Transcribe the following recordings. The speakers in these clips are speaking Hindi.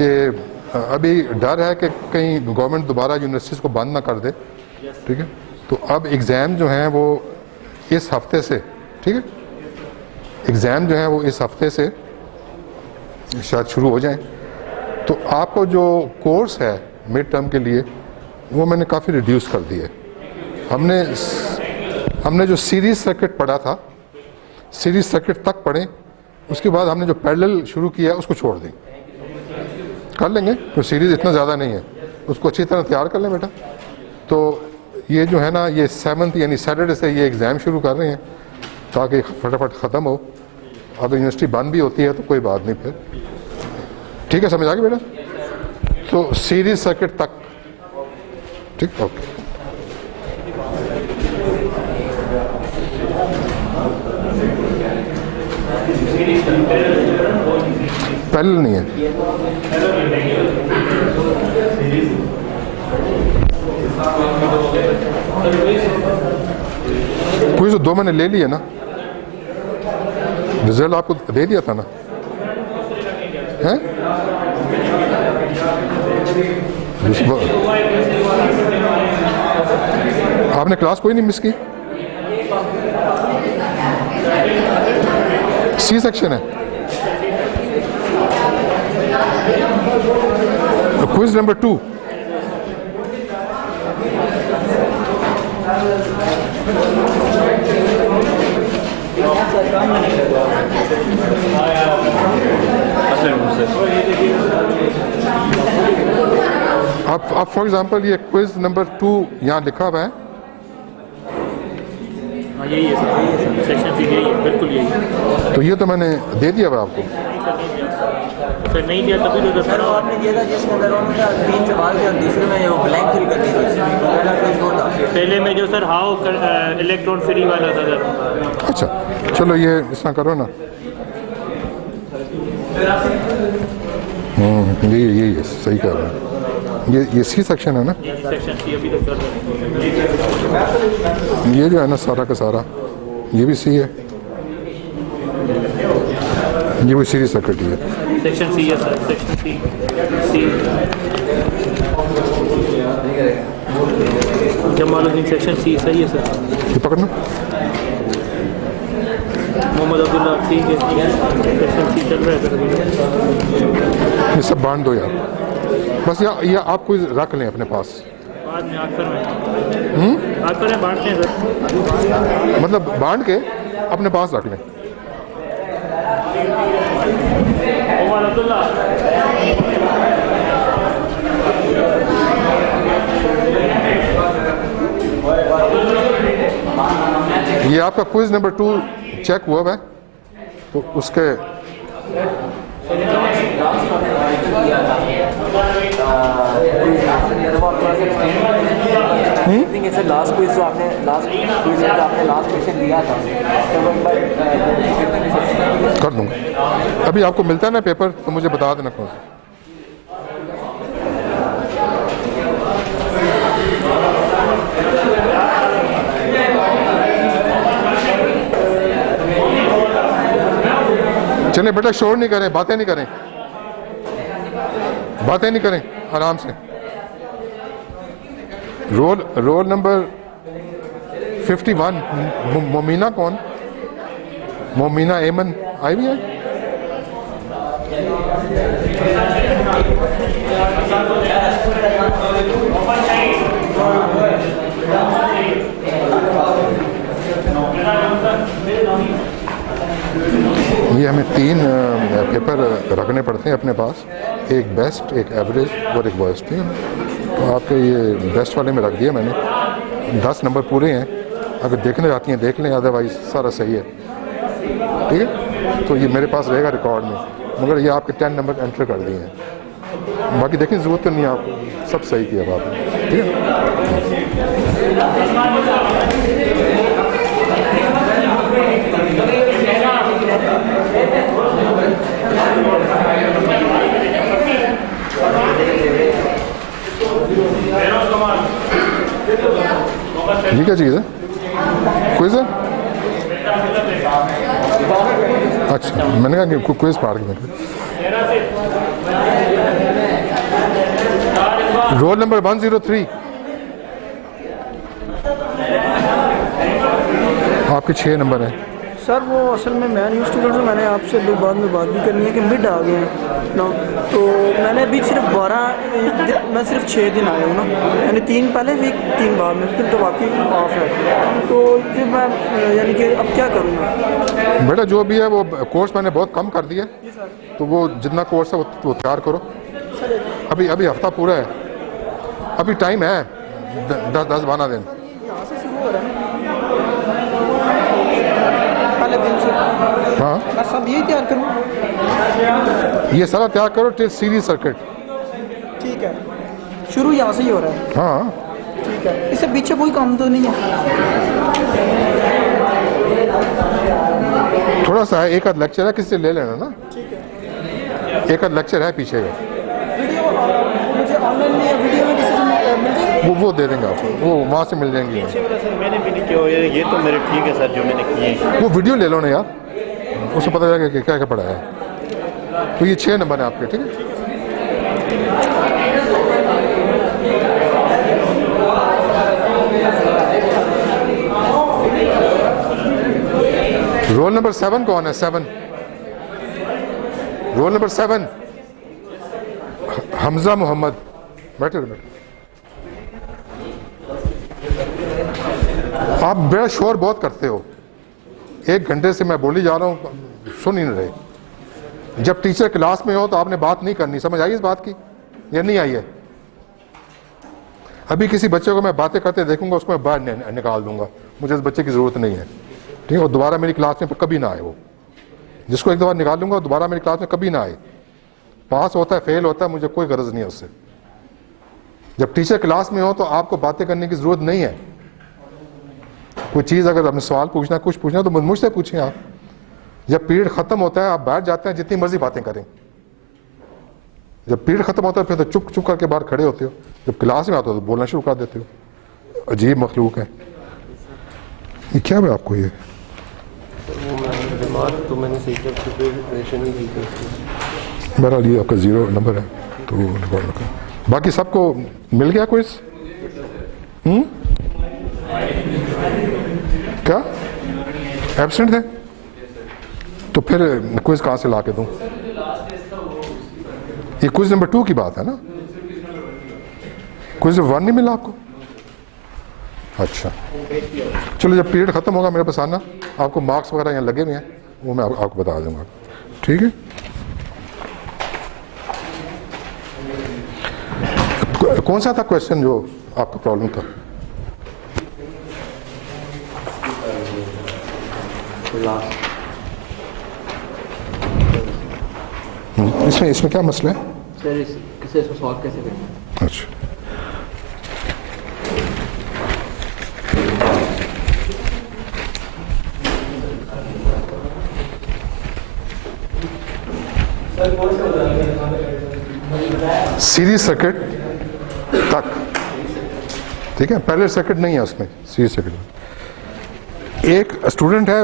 कि अभी डर है कि कहीं गवर्नमेंट दोबारा यूनिवर्सिटीज़ को बंद ना कर दे, ठीक है। तो अब एग्ज़ाम जो हैं वो इस हफ्ते से, ठीक है, एग्ज़ाम जो हैं वो इस हफ्ते से शायद शुरू हो जाएं। तो आपको जो कोर्स है मिड टर्म के लिए वो मैंने काफ़ी रिड्यूस कर दिया है। हमने जो सीरीज सर्किट पढ़ा था, सीरीज सर्किट तक पढ़ें, उसके बाद हमने जो पैरेलल शुरू किया उसको छोड़ दें, कर लेंगे तो सीरीज़ इतना ज़्यादा नहीं है, उसको अच्छी तरह तैयार कर लें बेटा। तो ये जो है ना, ये 7th यानी सैटरडे से ये एग्ज़ाम शुरू कर रहे हैं ताकि फटाफट ख़त्म हो। अगर यूनिवर्सिटी बंद भी होती है तो कोई बात नहीं फिर, ठीक है, समझ आ गया बेटा। तो सीरीज सर्किट तक, ठीक, ओके। पैरेलल नहीं है, कोई तो 2 मैंने ले लिया ना, रिजल्ट आपको दे दिया था ना, हैं? आपने क्लास कोई नहीं मिस की? सी सेक्शन है, क्विज नंबर 2। आप फॉर एग्जांपल ये क्विज नंबर 2 यहाँ लिखा हुआ है, यही है सर, सेक्शन सी यही है, बिल्कुल यही है। तो ये तो मैंने दे दिया हुआ आपको। सर नहीं दिया तभी तो सर वो आपने दिया था जिसके अंदर उन्होंने 3 सवाल थे, दूसरे में वो ब्लैंक फिल कर दी थी। पहले में जो सर हाउ इलेक्ट्रॉन फ्री वाला था सर। अच्छा चलो ये इस तरह करो ना, यही है, सही कह रहे हैं। ये सी सेक्शन है ना, सेक्शन सी अभी तक कर ये जो है ना सारा का सारा, ये भी सी है, ये भी सीरीज सर्किट है। सेक्शन सी है sir, section C Jamaluddin section C सही है सर। ये पकड़ना, मोहम्मद अब्दुल्ला सी के सेक्शन सी चल रहा है सर। ये सब बांध दो यार, बस ये आप कोई रख लें अपने पास, बाद में आखिर में बांटते हैं सर, मतलब बांध के अपने पास रख लें। ये आपका क्विज नंबर 2 चेक हुआ है, तो उसके लास्ट क्विज जो आपने लास्ट क्वेश्चन दिया था तो वो एक बार कर दूंगा। अभी आपको मिलता है ना पेपर तो मुझे बता देना कौन सा। चले बेटा, शोर नहीं करें, बातें नहीं करें, बातें नहीं करें, आराम से। रोल नंबर 51 मोमिना कौन? मोमिना एमन आई भी है? ये हमें 3 पेपर रखने पड़ते हैं अपने पास, एक बेस्ट, एक एवरेज और एक वर्स्ट, ठीक है। तो आपके ये बेस्ट वाले में रख दिया मैंने, 10 नंबर पूरे हैं, अगर देखने जाती हैं देख लें, अदरवाइज सारा सही है, ठीक है। तो ये मेरे पास रहेगा रिकॉर्ड में, मगर ये आपके 10 नंबर एंटर कर दिए हैं, बाकी देखने की ज़रूरत तो नहीं है आपको, सब सही किया आपने, ठीक है। ये क्या चीज़ है? क्विज है? अच्छा, मैंने कहा कि क्विज पार्क में रोल नंबर 103, आपके 6 नंबर है। सर वो असल में मैं न्यू स्टूडेंट हूँ, मैंने आपसे दो बाद में बात भी करनी है कि मिड आ गए हैं ना, तो मैंने अभी सिर्फ 12 मैं सिर्फ 6 दिन आया हूँ ना, यानी 3 पहले वीक 3 बाद में, फिर तो बाकी ऑफ है, तो फिर मैं यानी कि अब क्या करूँ मैं? बेटा जो भी है वो कोर्स मैंने बहुत कम कर दिया, तो वो जितना कोर्स है वो तैयार करो। अभी अभी हफ्ता पूरा है, अभी टाइम है 10-12 दिन। यहाँ से शुरू हो रहा है पहले दिन से, हाँ मैं सब यही तैयार करूँ? ये सारा तैयार करो टिल सीरीज सर्किट। ठीक है, शुरू यहाँ से ही हो रहा है। हाँ ठीक है, इससे पीछे कोई काम तो नहीं है? थोड़ा सा है, एक आध लेक्चर है, किसी से ले लेना ना। ठीक है, एक आध लेक्चर है पीछे का, वीडियो मुझे ऑनलाइन में वीडियो में किसी से मिल जाएगी? वो दे देंगे आपको, वो वहाँ से मिल जाएंगी। सर मैंने भी नहीं किया, ये तो मेरे ठीक है सर जो मैंने किए। वो वीडियो ले लो ना यार, उससे पता चलेगा कि क्या क्या पढ़ा है। तो ये 6 नंबर है आपके, ठीक है। रोल नंबर 7 कौन है? 7, रोल नंबर 7 हमजा मोहम्मद, बैठे बैठे। आप बड़ा शोर बहुत करते हो, 1 घंटे से मैं बोली जा रहा हूँ, सुन ही नहीं रहे। जब टीचर क्लास में हो तो आपने बात नहीं करनी, समझ आई इस बात की या नहीं आई है? अभी किसी बच्चे को मैं बातें करते देखूंगा, उसको मैं बाहर निकाल दूंगा, मुझे इस बच्चे की ज़रूरत नहीं है, ठीक है। और दोबारा मेरी क्लास में कभी ना आए वो, जिसको एक दफ़ा निकाल दूंगा दोबारा मेरी क्लास में कभी ना आए। पास होता है फेल होता है, मुझे कोई गरज नहीं है उससे। जब टीचर क्लास में हो तो आपको बातें करने की ज़रूरत नहीं है। कोई चीज़ अगर आपने सवाल पूछना, कुछ पूछना, तो मुझसे पूछें आप। जब पीरियड ख़त्म होता है आप बैठ जाते हैं, जितनी मर्जी बातें करें। जब पीरियड ख़त्म होता है फिर तो चुप चुप करके बाहर खड़े होते हो, जब क्लास में आते हो तो बोलना शुरू कर देते हो। अजीब मखलूक है ये। क्या है आपको ये? दिमाग तो मैंने सही कर प्रिपरेशन ही की थी। बहरहाल ये आपका 0 नंबर है, तो निकाल रखा। बाकी सबको मिल गया क्विज? क्या एब्सेंट थे? तो फिर क्विज कहाँ से ला के दूँ? ये क्विज नंबर 2 की बात है ना, क्विज नंबर 1 नहीं मिला आपको? अच्छा चलो, जब पीरियड ख़त्म होगा मेरे पास आना, आपको मार्क्स वगैरह यहाँ लगे हुए हैं, वो मैं आपको बता दूंगा, ठीक है। कौन सा था क्वेश्चन जो आपका प्रॉब्लम था? इसमें क्या मसला है? सर किसे इसको सॉल्व कैसे करें? अच्छा सीरीज सर्किट तक, ठीक है। पैरेलल सर्किट नहीं है उसमें, सीरीज सर्किट। एक स्टूडेंट है,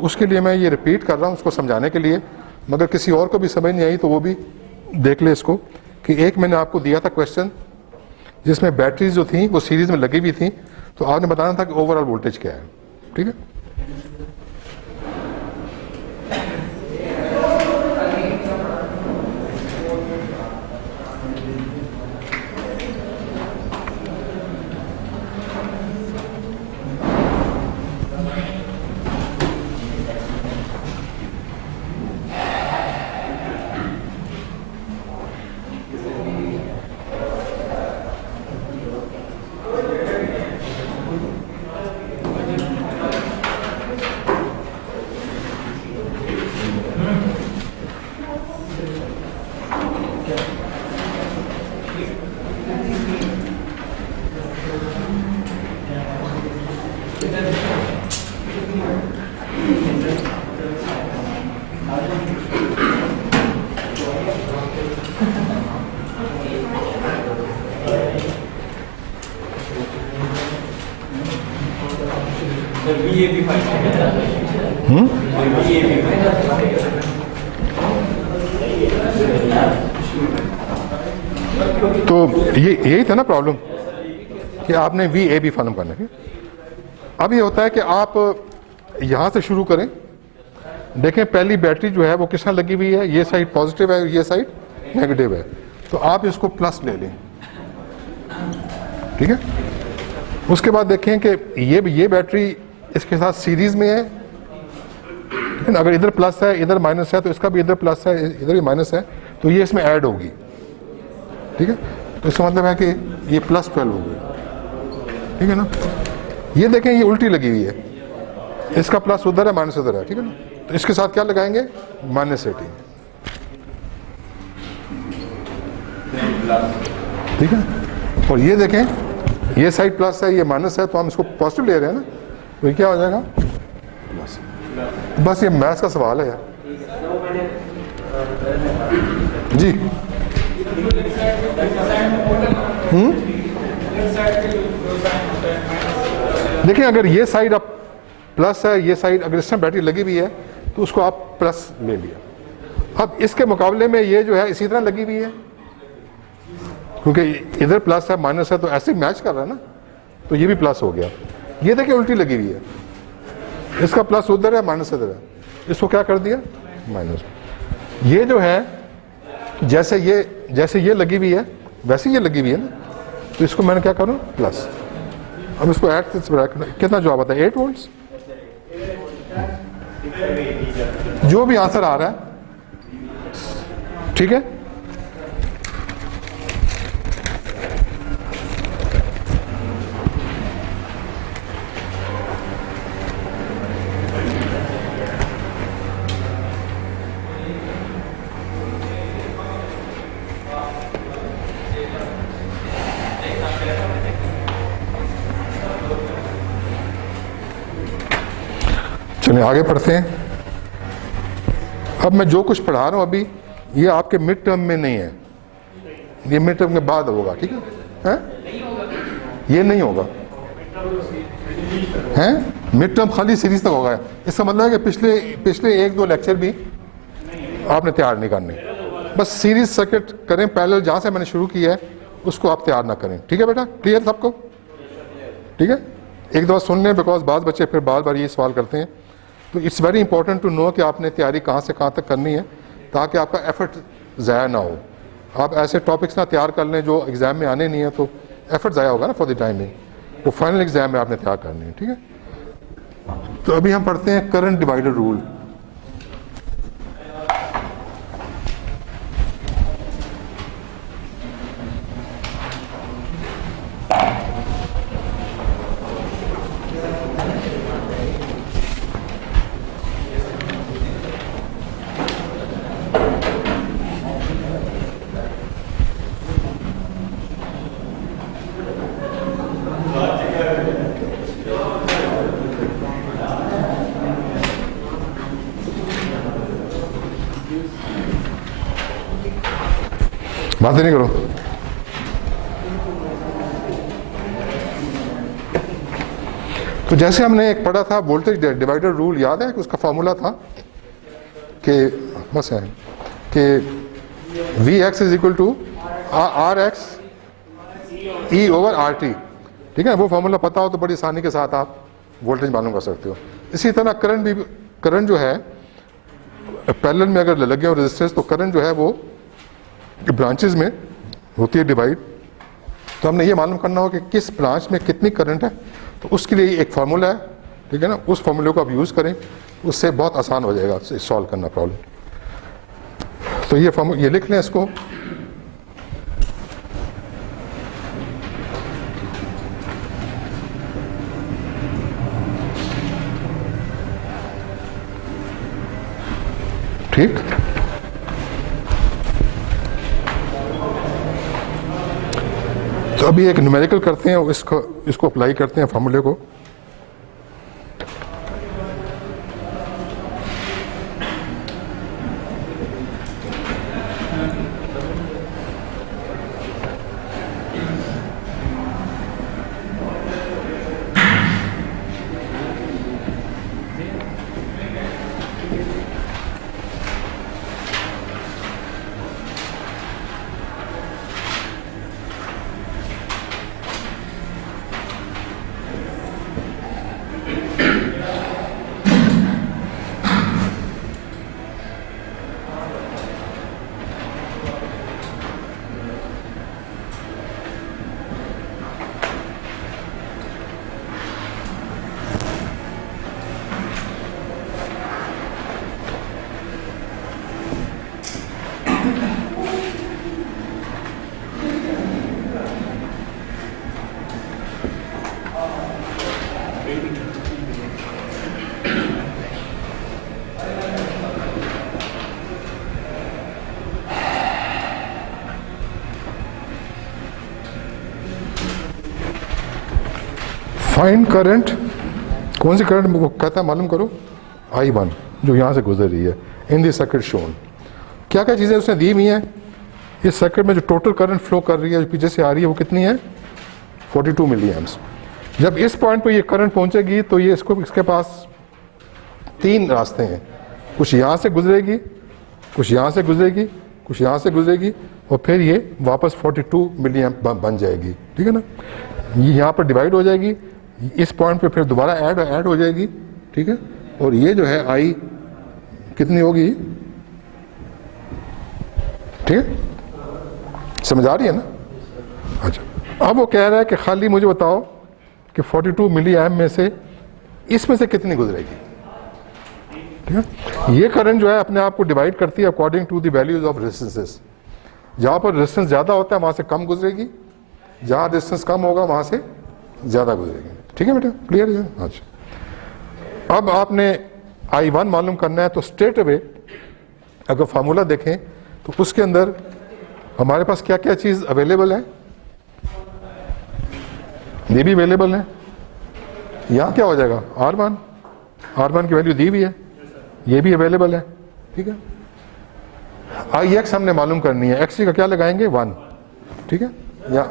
उसके लिए मैं ये रिपीट कर रहा हूँ उसको समझाने के लिए, मगर किसी और को भी समझ नहीं आई तो वो भी देख ले इसको। कि एक मैंने आपको दिया था क्वेश्चन जिसमें बैटरीज जो थी वो सीरीज में लगी हुई थी, तो आपने बताना था कि ओवरऑल वोल्टेज क्या है, ठीक है। तो ये यही था ना प्रॉब्लम कि आपने वी ए बी फार्म करना है। अब ये होता है कि आप यहाँ से शुरू करें, देखें पहली बैटरी जो है वो किस तरह लगी हुई है, ये साइड पॉजिटिव है, ये साइड नेगेटिव है, तो आप इसको प्लस ले लें, ठीक है। उसके बाद देखें कि ये बैटरी इसके साथ सीरीज में है, ठीक है ना। अगर इधर प्लस है इधर माइनस है तो इसका भी इधर प्लस है इधर भी माइनस है, तो ये इसमें ऐड होगी, ठीक है। तो इसका मतलब है कि ये +12 होगी, ठीक है ना। ये देखें ये उल्टी लगी हुई है, इसका प्लस उधर है माइनस उधर है, ठीक है ना। तो इसके साथ क्या लगाएंगे, -18, ठीक है। और ये देखें ये साइड प्लस है ये माइनस है, तो हम इसको पॉजिटिव ले रहे हैं ना, तो ये क्या हो जाएगा प्लस। बस ये मैथ्स का सवाल है यार जी। देखिए अगर ये साइड अब प्लस है, ये साइड अगर इसमें बैटरी लगी हुई है तो उसको आप प्लस ले लिया। अब इसके मुकाबले में ये जो है इसी तरह लगी हुई है, क्योंकि इधर प्लस है माइनस है तो ऐसे मैच कर रहा है ना, तो ये भी प्लस हो गया। ये देखिए उल्टी लगी हुई है, इसका प्लस उधर है माइनस इधर है, इसको क्या कर दिया माइनस। ये जो है जैसे ये लगी हुई है वैसे ये लगी हुई है ना, तो इसको मैंने क्या करूँ प्लस। अब इसको ऐड कितना जवाब आता है 8 वोल्ट्स, जो भी आंसर आ रहा है, ठीक है। चलिए आगे पढ़ते हैं। अब मैं जो कुछ पढ़ा रहा हूं अभी ये आपके मिड टर्म में नहीं है, ये मिड टर्म के बाद होगा, ठीक है, हैं? ये नहीं होगा, हैं? मिड टर्म खाली सीरीज तक होगा। इसका मतलब है कि पिछले 1-2 लेक्चर भी आपने तैयार नहीं करने, बस सीरीज सर्किट करें पैरेलल, जहां से मैंने शुरू किया है उसको आप तैयार ना करें, ठीक है बेटा। क्लियर सबको, ठीक है। एक दफा सुन लें, बिकॉज बाद बच्चे फिर बार बार ये सवाल करते हैं। तो it's very important to know कि आपने तैयारी कहाँ से कहाँ तक करनी है, ताकि आपका एफर्ट ज़ाया ना हो। आप ऐसे टॉपिक्स ना तैयार कर लें जो एग्ज़ाम में आने नहीं है, तो एफर्ट ज़ाया होगा ना फॉर द टाइमिंग। वो फाइनल एग्ज़ाम में आपने तैयार करनी है, ठीक है। तो अभी हम पढ़ते हैं करंट डिवाइडर रूल। बातें नहीं करो। तो जैसे हमने एक पढ़ा था वोल्टेज डिवाइडर रूल, याद है कि उसका फॉर्मूला था कि बस है कि Vx is equal to RX E/RT, ठीक है। वो फॉर्मूला पता हो तो बड़ी आसानी के साथ आप वोल्टेज मालूम कर सकते हो। इसी तरह करंट जो है पैरेलल में अगर लगे हो रेजिस्टेंस, तो करंट जो है वो ब्रांचेस में होती है डिवाइड। तो हमने ये मालूम करना हो कि किस ब्रांच में कितनी करंट है, तो उसके लिए एक फार्मूला है, ठीक है ना। उस फार्मूले को आप यूज़ करें, उससे बहुत आसान हो जाएगा सॉल्व करना प्रॉब्लम। तो ये फार्मूला ये लिख लें इसको। ठीक, तो अभी एक न्यूमेरिकल करते हैं, इसको अप्लाई करते हैं फार्मूले को। फाइंड करंट, कौन सी करंट को कहता है मालूम करो, I1 जो यहाँ से गुजर रही है इन दी सर्किट शोन। क्या क्या चीज़ें उसने दी हुई हैं, इस सर्किट में जो टोटल करंट फ्लो कर रही है जो पीछे से आ रही है वो कितनी है 42 मिली एम्प्स। जब इस पॉइंट पर ये करंट पहुँचेगी तो ये इसके पास तीन रास्ते हैं, कुछ यहाँ से गुजरेगी, कुछ यहाँ से गुजरेगी, कुछ यहाँ से गुजरेगी और फिर ये वापस 42 मिली एम्प बन जाएगी, ठीक है ना। ये यहाँ पर डिवाइड हो जाएगी, इस पॉइंट पे फिर दोबारा ऐड हो जाएगी, ठीक है। और ये जो है आई कितनी होगी, ठीक है, समझ आ रही है ना। अच्छा, अब वो कह रहा है कि खाली मुझे बताओ कि 42 मिली एम्प में से इसमें से कितनी गुजरेगी, ठीक है। ये करंट जो है अपने आप को डिवाइड करती है according to the values of resistances. जहाँ पर रेजिस्टेंस ज़्यादा होता है वहाँ से कम गुजरेगी, जहाँ रेजिस्टेंस कम होगा वहाँ से ज़्यादा गुजरेगी, ठीक है बेटा, क्लियर है। अच्छा, अब आपने I1 मालूम करना है तो स्ट्रेट अवे अगर फार्मूला देखें तो उसके अंदर हमारे पास क्या क्या चीज़ अवेलेबल है, ये भी अवेलेबल है। यहाँ क्या हो जाएगा R1 की वैल्यू दी हुई है, ये भी अवेलेबल है, ठीक है। IX हमने मालूम करनी है, XC का क्या लगाएंगे 1, ठीक है। या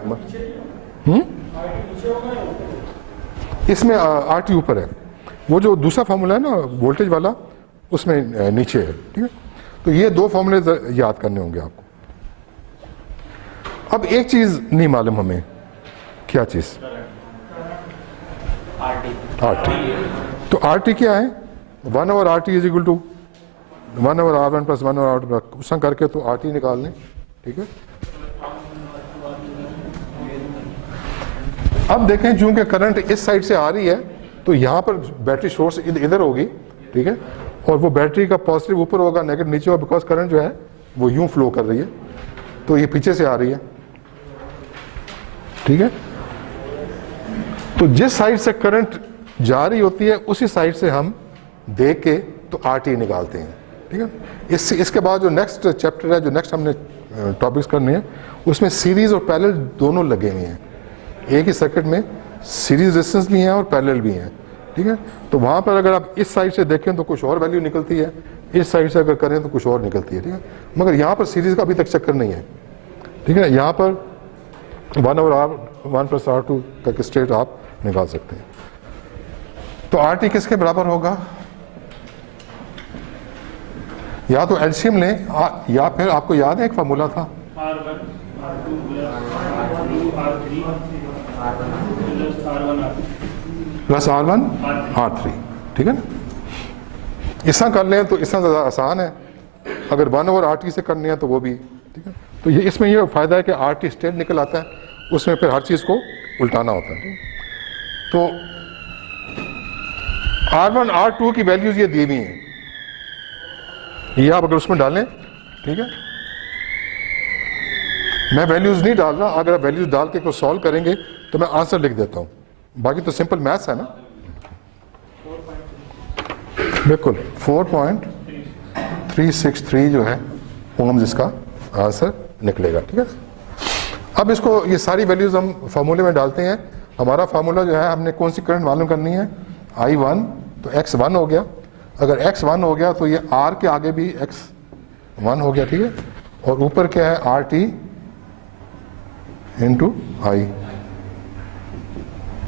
इसमें RT ऊपर है, वो जो दूसरा फार्मूला है ना वोल्टेज वाला उसमें नीचे है, ठीक है। तो ये दो फार्मूले याद करने होंगे आपको। अब एक चीज नहीं मालूम हमें, क्या चीज, RT। तो RT क्या है, 1/RT is equal to 1/R1 plus 1/R2 question करके तो RT निकाल लें, ठीक है। अब देखें चूंकि करंट इस साइड से आ रही है तो यहाँ पर बैटरी सोर्स इधर होगी, ठीक है, और वो बैटरी का पॉजिटिव ऊपर होगा नेगेटिव नीचे होगा, बिकॉज करंट जो है वो यूं फ्लो कर रही है, तो ये पीछे से आ रही है, ठीक है। तो जिस साइड से करंट जा रही होती है उसी साइड से हम देख के तो RT निकालते हैं, ठीक है। इसके बाद जो नेक्स्ट चैप्टर है, जो नेक्स्ट हमने टॉपिक्स करने हैं, उसमें सीरीज और पैरेलल दोनों लगे हुए हैं। एक ही सर्किट में सीरीज रेजिस्टेंस भी हैं और पैरेलल भी हैं, ठीक है। तो वहाँ पर अगर आप इस साइड से देखें तो कुछ और वैल्यू निकलती है, इस साइड से अगर करें तो कुछ और निकलती है, ठीक है। मगर यहाँ पर सीरीज का अभी तक चक्कर नहीं है, ठीक है। यहाँ पर 1/R1 प्लस R2 करके स्ट्रेट आप निकाल सकते हैं। तो RT किसके बराबर होगा, या तो एलसीएम लें या फिर आपको याद है एक फार्मूला था R1 R2 R2 R3 plus R1 R3, ठीक है ना। इसका कर लें तो इसका ज़्यादा आसान है, अगर 1/RT से करनी है तो वो भी, ठीक है। तो ये इसमें ये फ़ायदा है कि RT स्ट्रेट निकल आता है, उसमें फिर हर चीज़ को उल्टाना होता है, ठीक है? तो R1 R2 की वैल्यूज़ ये दी हुई हैं, ये आप अगर उसमें डालें, ठीक है। मैं वैल्यूज़ नहीं डाल रहा, अगर आप वैल्यूज़ डाल के कुछ सॉल्व करेंगे तो मैं आंसर लिख देता हूँ, बाकी तो सिंपल मैथ्स है ना। बिल्कुल 4.363 जो है ओम्स इसका आंसर निकलेगा, ठीक है। अब इसको ये सारी वैल्यूज़ हम फार्मूले में डालते हैं। हमारा फार्मूला जो है, हमने कौन सी करंट मालूम करनी है, I1, तो X1 हो गया। अगर X1 हो गया तो ये R के आगे भी X1 हो गया, ठीक है। और ऊपर क्या है, RT इंटू I।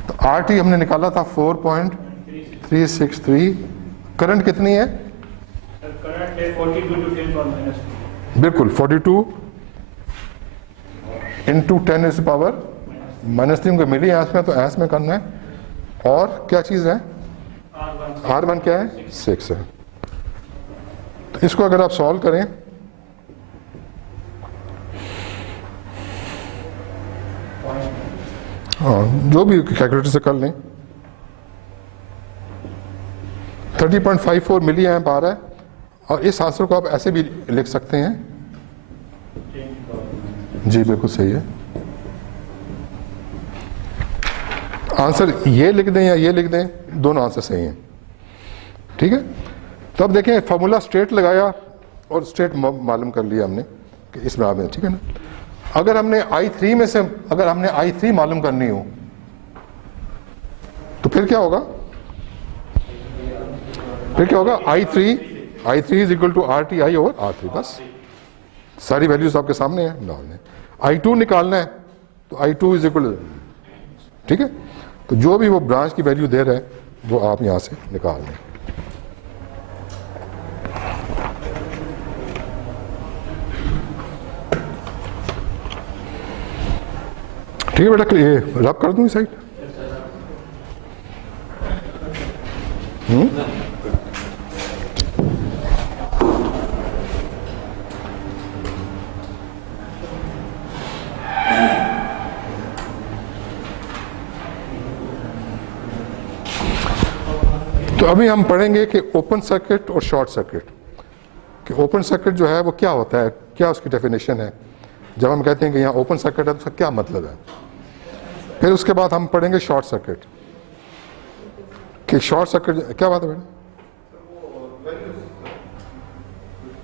तो RT हमने निकाला था 4.363। करंट कितनी है, करंट है 42 to 10 power minus 2। बिल्कुल 42 इंटू 10 पावर -3 को मिली एम्प्स में, तो एम्प्स में करना है। और क्या चीज़ है, R1 क्या है, 6 है। तो इसको अगर आप सॉल्व करें, हाँ जो भी कैलकुलेटर से कर लें, 30.54 मिली एम्प आ रहा है। और इस आंसर को आप ऐसे भी लिख सकते हैं, जी बिल्कुल सही है। आंसर ये लिख दें या ये लिख दें, दोनों आंसर सही हैं, ठीक है। तो अब देखें, फार्मूला स्ट्रेट लगाया और स्ट्रेट मालूम कर लिया हमने कि इसमें आ गए, ठीक है ना। अगर हमने I3 में से, अगर हमने I3 मालूम करनी हो तो फिर क्या होगा, I3 is equal to RTI over R3, बस सारी वैल्यूज आपके सामने है, डालने। I2 निकालना है तो I2 इज इक्वल, ठीक है, तो जो भी वो ब्रांच की वैल्यू दे रहा है वो आप यहां से निकाल लें। ठीक है बेटा, ये रब कर दूं इस साइड। तो अभी हम पढ़ेंगे कि ओपन सर्किट और शॉर्ट सर्किट, कि ओपन सर्किट जो है वो क्या होता है, क्या उसकी डेफिनेशन है। जब हम कहते हैं कि यहाँ ओपन सर्किट है तो उसका क्या मतलब है। फिर उसके बाद हम पढ़ेंगे शॉर्ट सर्किट, कि शॉर्ट सर्किट क्या बात है बेटा,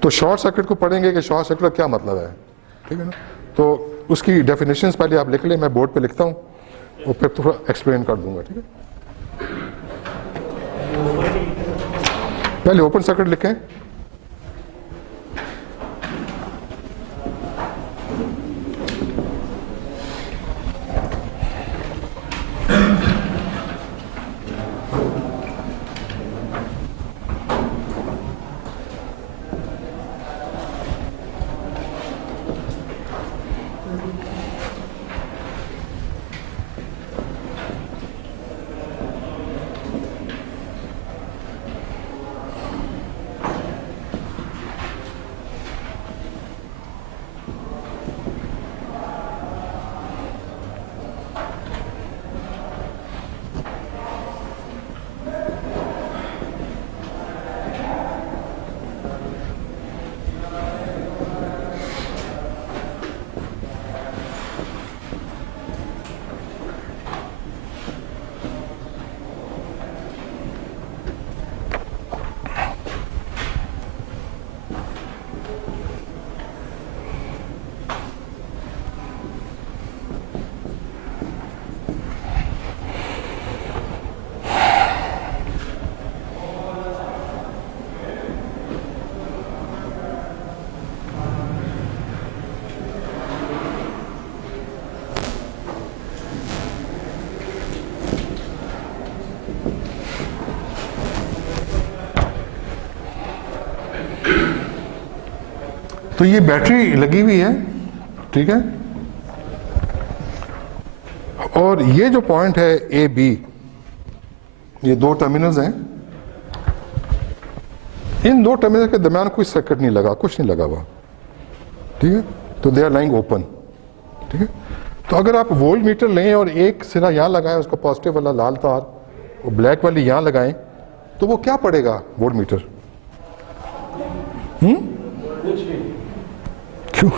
तो शॉर्ट सर्किट को पढ़ेंगे कि शॉर्ट सर्किट का क्या मतलब है, ठीक है ना। तो उसकी डेफिनेशंस पहले आप लिख लें, मैं बोर्ड पे लिखता हूँ और फिर थोड़ा एक्सप्लेन कर दूंगा, ठीक है। पहले ओपन सर्किट लिखें। तो ये बैटरी लगी हुई है, ठीक है, और ये जो पॉइंट है ए बी, ये दो टर्मिनल्स हैं, इन दो टर्मिनल के दरमियान कोई सर्किट नहीं लगा, कुछ नहीं लगा हुआ, ठीक है, तो दे आर लाइंग ओपन, ठीक है। तो अगर आप वोल्ट मीटर लें और एक सिरा यहाँ लगाएं, उसका पॉजिटिव वाला लाल तार और ब्लैक वाली यहाँ लगाएं, तो वो क्या पड़ेगा वोल्ट मीटर? क्यों?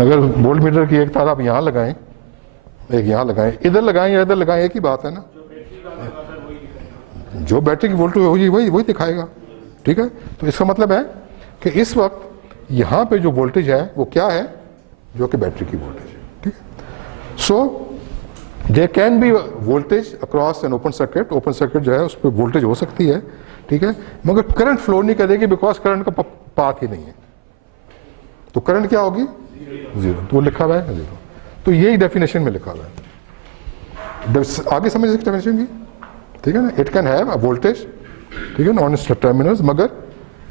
अगर वोल्ट मीटर की एक तार आप यहां लगाएं, एक यहां लगाएं, इधर लगाएं या इधर लगाएं, एक ही बात है ना, जो बैटरी की वोल्टेज होगी वही दिखाएगा, ठीक है। तो इसका मतलब है कि इस वक्त यहां पे जो वोल्टेज है वो क्या है, जो कि बैटरी की वोल्टेज है, ठीक है। So there can be voltage across an open circuit, open circuit जो है उस पर वोल्टेज हो सकती है, ठीक है, मगर करंट फ्लो नहीं करेगी, बिकॉज करंट का पाथ ही नहीं है। तो करंट क्या होगी? जीरो। तो वो लिखा हुआ है जीरो। तो यही डेफिनेशन में लिखा हुआ है। आगे समझ सकते डेफिनेशन की, ठीक है ना। It can have a voltage, ठीक है ना, ऑन इट्स टर्मिनल्स, मगर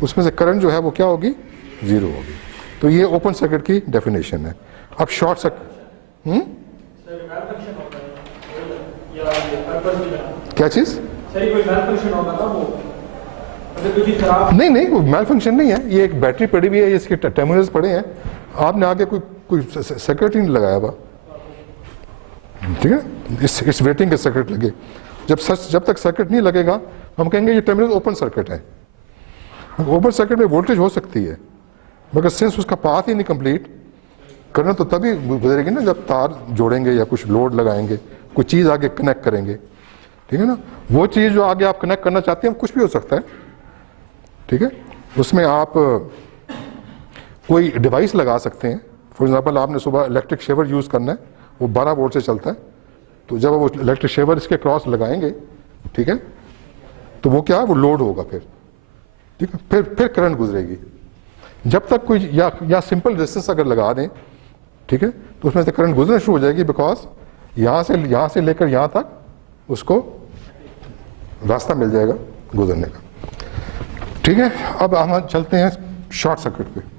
उसमें से करंट जो है वो क्या होगी? जीरो होगी। तो ये ओपन सर्किट की डेफिनेशन है। अब शॉर्ट सर्किट क्या चीज? नहीं, वो मैल फंक्शन नहीं है, ये एक बैटरी पड़ी हुई है, इसके टर्मिनल्स पड़े हैं, आपने आगे कोई सर्किट ही नहीं लगाया हुआ, ठीक है। इस वेटिंग के सर्किट लगे, जब तक सर्किट नहीं लगेगा हम कहेंगे ये टर्मिनल ओपन सर्किट है। ओपन सर्किट में वोल्टेज हो सकती है, मगर सिंस उसका पाथ ही नहीं कंप्लीट करना, तो तभी गुजरेगी ना जब तार जोड़ेंगे या कुछ लोड लगाएंगे, कुछ चीज़ आगे कनेक्ट करेंगे, ठीक है ना। वो चीज़ जो आगे आप कनेक्ट करना चाहते हैं कुछ भी हो सकता है, ठीक है। उसमें आप कोई डिवाइस लगा सकते हैं। फॉर एग्जांपल आपने सुबह इलेक्ट्रिक शेवर यूज़ करना है, वो 12 वोल्ट से चलता है। तो जब वो इलेक्ट्रिक शेवर इसके क्रॉस लगाएंगे, ठीक है, तो वो क्या है, वो लोड होगा फिर, ठीक है, फिर करंट गुजरेगी। जब तक कोई या सिंपल रेजिस्टेंस अगर लगा दें, ठीक है, तो उसमें से करंट गुजरना शुरू हो जाएगी, बिकॉज यहाँ से लेकर यहाँ तक उसको रास्ता मिल जाएगा गुजरने का, ठीक है। अब हम चलते हैं शॉर्ट सर्किट पे।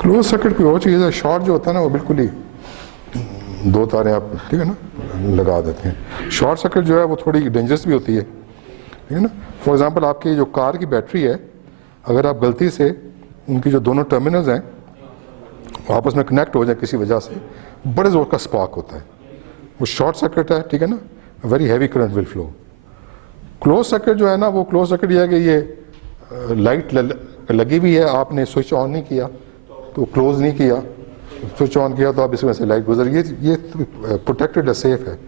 क्लोज सर्किट कोई और चीज़ है, शॉर्ट जो होता है ना वो बिल्कुल ही 2 तारें आप, ठीक है ना, लगा देते हैं। शॉर्ट सर्किट जो है वो थोड़ी डेंजरस भी होती है, ठीक है ना। फॉर एग्जांपल आपकी जो कार की बैटरी है, अगर आप गलती से उनकी जो दोनों टर्मिनल्स हैं वो आपस में कनेक्ट हो जाए किसी वजह से, बड़े ज़ोर का स्पार्क होता है, वो शॉर्ट सर्किट है, ठीक है ना, very heavy current will flow. Close circuit जो है ना, वो क्लोज सर्किट ये है कि ये लाइट लगी हुई है, आपने स्विच ऑन नहीं किया तो क्लोज नहीं किया, स्विच ऑन किया तो आप इसमें से लाइट गुजर, ये प्रोटेक्टेड है, सेफ है।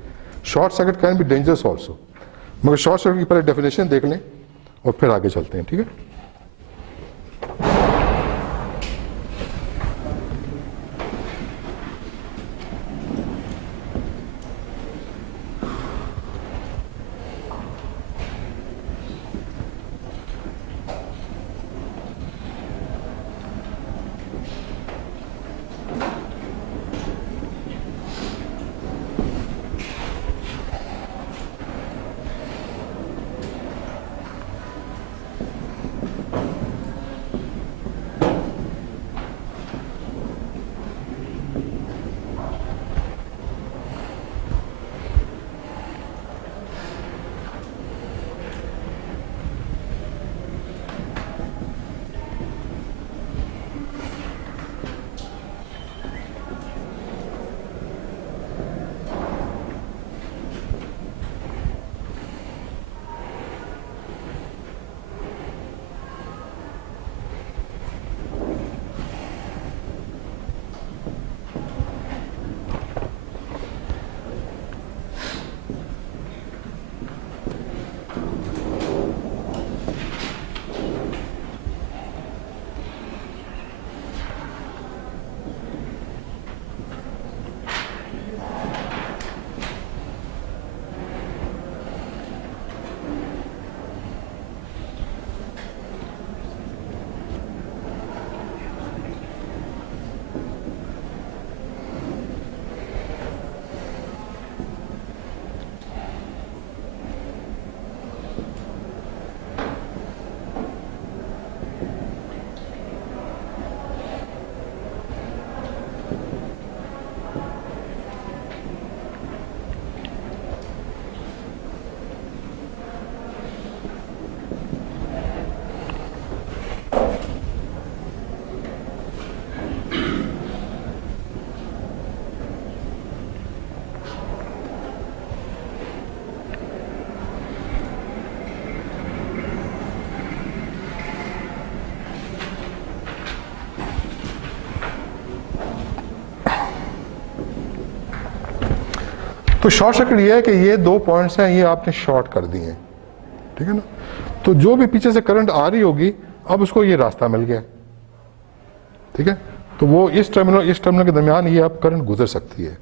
Short circuit can be dangerous also, मगर शॉर्ट सर्किट की पहले डेफिनेशन देख लें और फिर आगे चलते हैं, ठीक है। तो शॉर्ट सर्किट ये है कि ये 2 पॉइंट्स हैं, ये आपने शॉर्ट कर दिए हैं, ठीक है ना। तो जो भी पीछे से करंट आ रही होगी, अब उसको ये रास्ता मिल गया, ठीक है। तो वो इस टर्मिनल के दरमियान ये अब करंट गुजर सकती है।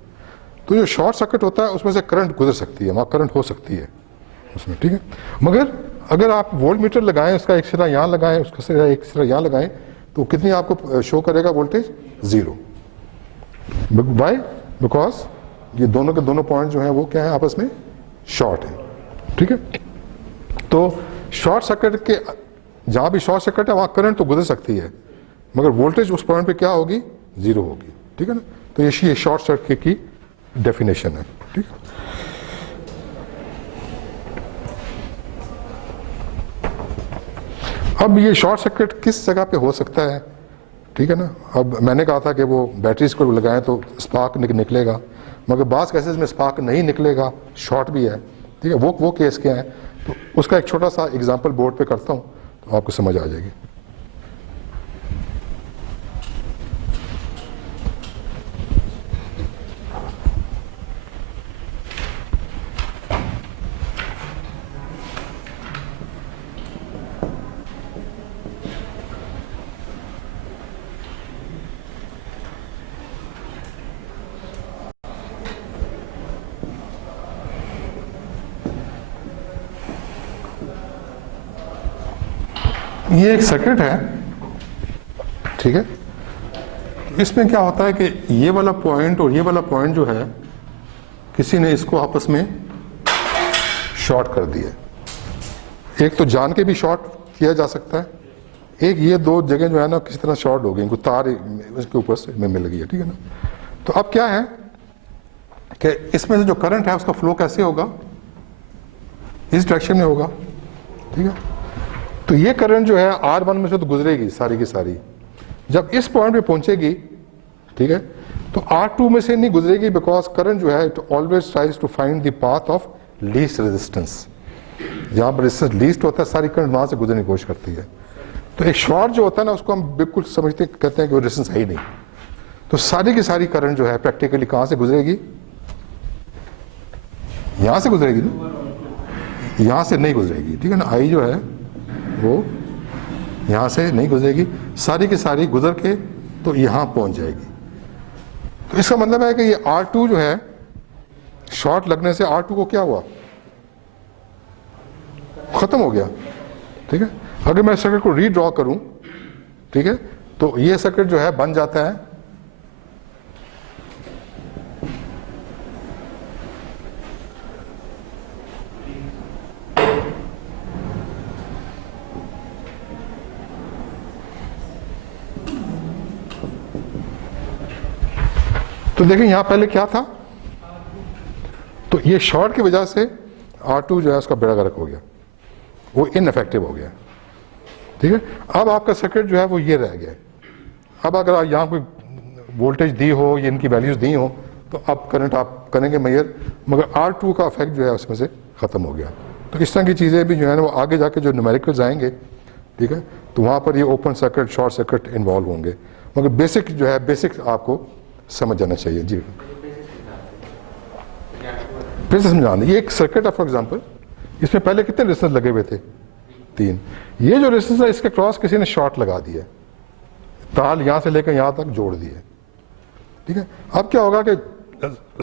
तो जो शॉर्ट सर्किट होता है उसमें से करंट गुजर सकती है, वहाँ करंट हो सकती है उसमें, ठीक है। मगर अगर आप वोल्ट मीटर लगाएं, उसका एक सिरा यहाँ लगाएं, उसका सिरा एक सिरा यहाँ लगाएं, तो कितनी आपको शो करेगा वोल्टेज? 0। बाय बिकॉज ये दोनों के दोनों पॉइंट जो हैं वो क्या है, आपस में शॉर्ट है, ठीक है। तो शॉर्ट सर्किट के जहाँ भी शॉर्ट सर्किट है वहाँ करंट तो गुजर सकती है, मगर वोल्टेज उस पॉइंट पे क्या होगी? 0 होगी, ठीक है ना। तो ये शॉर्ट सर्किट की डेफिनेशन है, ठीक है। अब ये शॉर्ट सर्किट किस जगह पे हो सकता है, ठीक है ना। अब मैंने कहा था कि वो बैटरीज को लगाएं तो स्पार्क निकलेगा, मगर बास केसेस में स्पार्क नहीं निकलेगा, शॉर्ट भी है, ठीक है। वो केस क्या है तो उसका एक छोटा सा एग्जांपल बोर्ड पे करता हूँ तो आपको समझ आ जाएगी। ये एक सर्किट है, ठीक है। इसमें क्या होता है कि ये वाला पॉइंट और ये वाला पॉइंट जो है किसी ने इसको आपस में शॉर्ट कर दिया। एक तो जान के भी शॉर्ट किया जा सकता है, एक ये दो जगह जो है ना किसी तरह शॉर्ट हो गई, इनको तार इसके ऊपर से में मिल गई है, ठीक है ना। तो अब क्या है कि इसमें से जो करंट है उसका फ्लो कैसे होगा, इस डायरेक्शन में होगा, ठीक है। तो ये करंट जो है R1 में से तो गुजरेगी सारी की सारी, जब इस पॉइंट पे पहुंचेगी, ठीक है, तो R2 में से नहीं गुजरेगी, बिकॉज करंट जो है it always tries to find the path of least resistance. जहां पर रेजिस्टेंस लीस्ट होता है सारी करंट वहां से गुजरने की कोशिश करती है। तो एक शॉर्ट जो होता है ना उसको हम बिल्कुल समझते कहते हैं कि वो रेजिस्टेंस है ही नहीं। तो सारी की सारी करंट जो है प्रैक्टिकली कहां से गुजरेगी, यहां से गुजरेगी ना, यहां से नहीं गुजरेगी, ठीक है ना। आई जो है वो यहां से नहीं गुजरेगी, सारी की सारी गुजर के तो यहां पहुंच जाएगी। तो इसका मतलब है कि ये R2 जो है शॉर्ट लगने से R2 को क्या हुआ, खत्म हो गया, ठीक है। अगर मैं सर्किट को रीड्रॉ करूं, ठीक है, तो ये सर्किट जो है बन जाता है तो देखें यहां पहले क्या था, तो ये शॉर्ट की वजह से R2 जो है उसका बेड़ा गर्क हो गया, वो इनइफेक्टिव हो गया, ठीक है। अब आपका सर्किट जो है वो ये रह गया। अब अगर यहाँ कोई वोल्टेज दी हो, ये इनकी वैल्यूज दी हो, तो अब करंट आप करेंगे मेजर, मगर R2 का इफेक्ट जो है उसमें से खत्म हो गया। तो इस तरह की चीज़ें भी जो है ना वो आगे जाके जो न्यूमेरिकल्स आएंगे, ठीक है, तो वहाँ पर ये open circuit short circuit involve होंगे, मगर बेसिक जो है बेसिक आपको समझ जाना चाहिए। जी प्रिंसिपल समझाना, ये एक सर्किट है फॉर एग्जांपल, इसमें पहले कितने रेजिस्टेंस लगे हुए थे, 3। ये जो रेजिस्टेंस है इसके क्रॉस किसी ने शॉर्ट लगा दिया, तार यहां से लेकर यहां तक जोड़ दिए, ठीक है। अब क्या होगा कि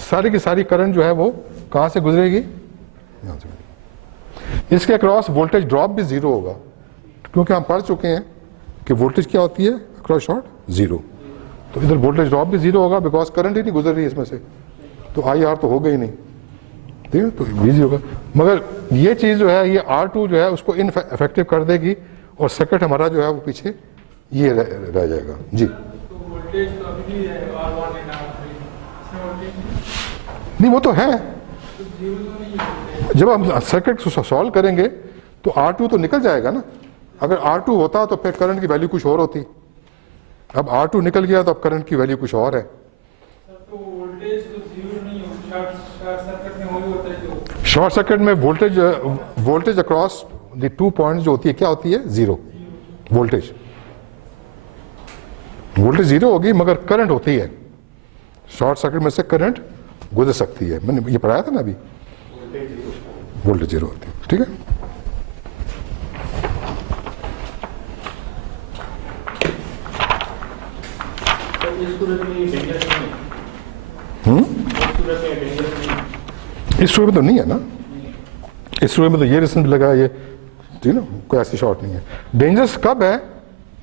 सारी की सारी करंट जो है वो कहां से गुजरेगी, यहां से। इसके क्रॉस वोल्टेज ड्रॉप भी 0 होगा, क्योंकि हम पढ़ चुके हैं कि वोल्टेज क्या होती है क्रॉस शॉर्ट, 0। तो इधर वोल्टेज ड्रॉप भी 0 होगा, बिकॉज करंट ही नहीं गुजर रही इसमें से, तो IR तो होगा ही नहीं, ठीक है, तो बिजी होगा। मगर ये चीज़ जो है ये R2 जो है उसको इनइफेक्टिव कर देगी, और सर्किट हमारा जो है वो पीछे ये रह जाएगा। जी नहीं वो तो है, जब हम सर्किट सॉल्व करेंगे तो R2 तो निकल जाएगा ना। अगर R2 होता तो फिर करंट की वैल्यू कुछ और होती, अब R2 निकल गया तो अब करंट की वैल्यू कुछ और है। शॉर्ट सर्किट में वोल्टेज अक्रॉस द 2 पॉइंट्स जो होती है क्या होती है, 0 वोल्टेज 0 होगी, मगर करंट होती है। शॉर्ट सर्किट में से करंट गुजर सकती है, मैंने ये पढ़ाया था ना अभी, वोल्टेज 0 होती है, ठीक है। इस सूरत में तो नहीं है ना, इस सूरत में तो ये रेजिस्टेंस लगा है, ये ठीक ना, कोई ऐसी शॉर्ट नहीं है। डेंजरस कब है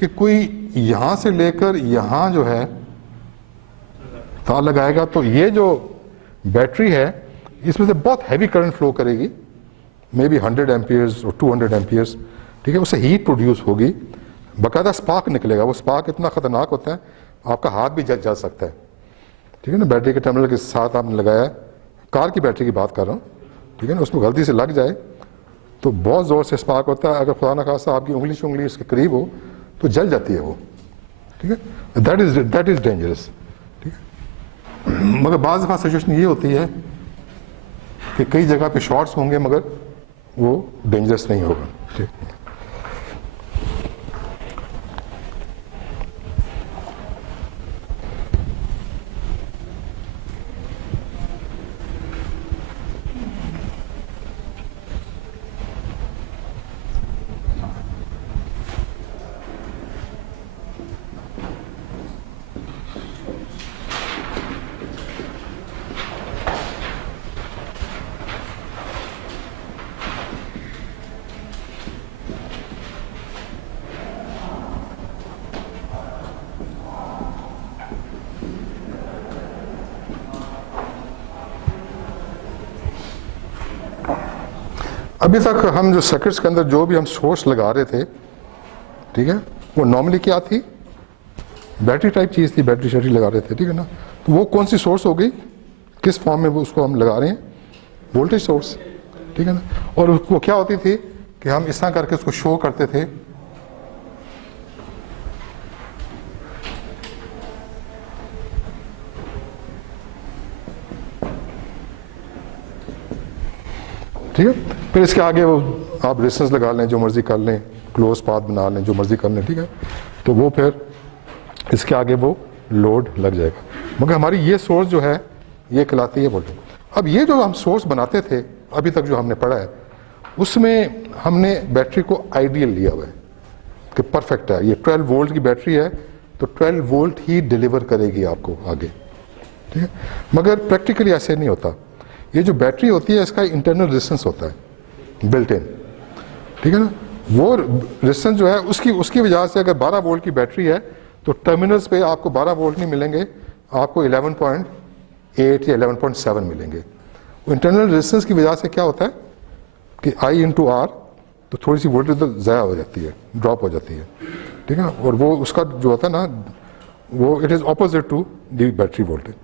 कि कोई यहां से लेकर यहां जो है तार लगाएगा, तो ये जो बैटरी है इसमें से बहुत हैवी करंट फ्लो करेगी, मे बी 100 एम्पियर्स और 200 एम्पियर्स, ठीक है। उससे हीट प्रोड्यूस होगी, बाकायदा स्पार्क निकलेगा। वो स्पार्क इतना खतरनाक होता है आपका हाथ भी जल सकता है, ठीक है ना। बैटरी के टर्मिनल के साथ आपने लगाया, कार की बैटरी की बात कर रहा हूँ, ठीक है ना, उसमें गलती से लग जाए तो बहुत ज़ोर से स्पार्क होता है। अगर खुदा न खास्ता आपकी उंगली उसके करीब हो तो जल जाती है वो, ठीक है। दैट इज़ डेंजरस, ठीक है। मगर बाज़ दफ़ा सिचुएशन ये होती है कि कई जगह पे शॉर्ट्स होंगे मगर वो डेंजरस नहीं होगा। ठीक, अभी तक हम जो सर्किट्स के अंदर जो भी हम सोर्स लगा रहे थे, ठीक है, वो नॉर्मली क्या थी, बैटरी टाइप चीज़ थी, बैटरी शैटरी लगा रहे थे, ठीक है ना। तो वो कौन सी सोर्स हो गई, किस फॉर्म में वो उसको हम लगा रहे हैं, वोल्टेज सोर्स, ठीक है ना। और वो क्या होती थी कि हम इस तरह करके उसको शो करते थे, ठीक है। फिर इसके आगे वो आप रेजिस्टेंस लगा लें, जो मर्जी कर लें, क्लोज पाथ बना लें, जो मर्जी कर लें, ठीक है। तो वो फिर इसके आगे वो लोड लग जाएगा। मगर हमारी ये सोर्स जो है ये कहलाती है वोल्टेज। अब ये जो हम सोर्स बनाते थे अभी तक जो हमने पढ़ा है, उसमें हमने बैटरी को आइडियल लिया हुआ है कि परफेक्ट है, ये 12 वोल्ट की बैटरी है तो 12 वोल्ट ही डिलीवर करेगी आपको आगे, ठीक है। मगर प्रैक्टिकली ऐसे नहीं होता। ये जो बैटरी होती है इसका इंटरनल रेजिस्टेंस होता है बिल्ट इन, ठीक है ना। वो रेजिस्टेंस जो है उसकी वजह से अगर 12 वोल्ट की बैटरी है तो टर्मिनल्स पे आपको 12 वोल्ट नहीं मिलेंगे, आपको 11.8 या 11.7 मिलेंगे। वो इंटरनल रेजिस्टेंस की वजह से क्या होता है कि I इंटू आर, तो थोड़ी सी वोल्टेज तो ज़ाया हो जाती है, ड्रॉप हो जाती है, ठीक है। और वो उसका जो होता है ना, वो it is opposite to the battery voltage,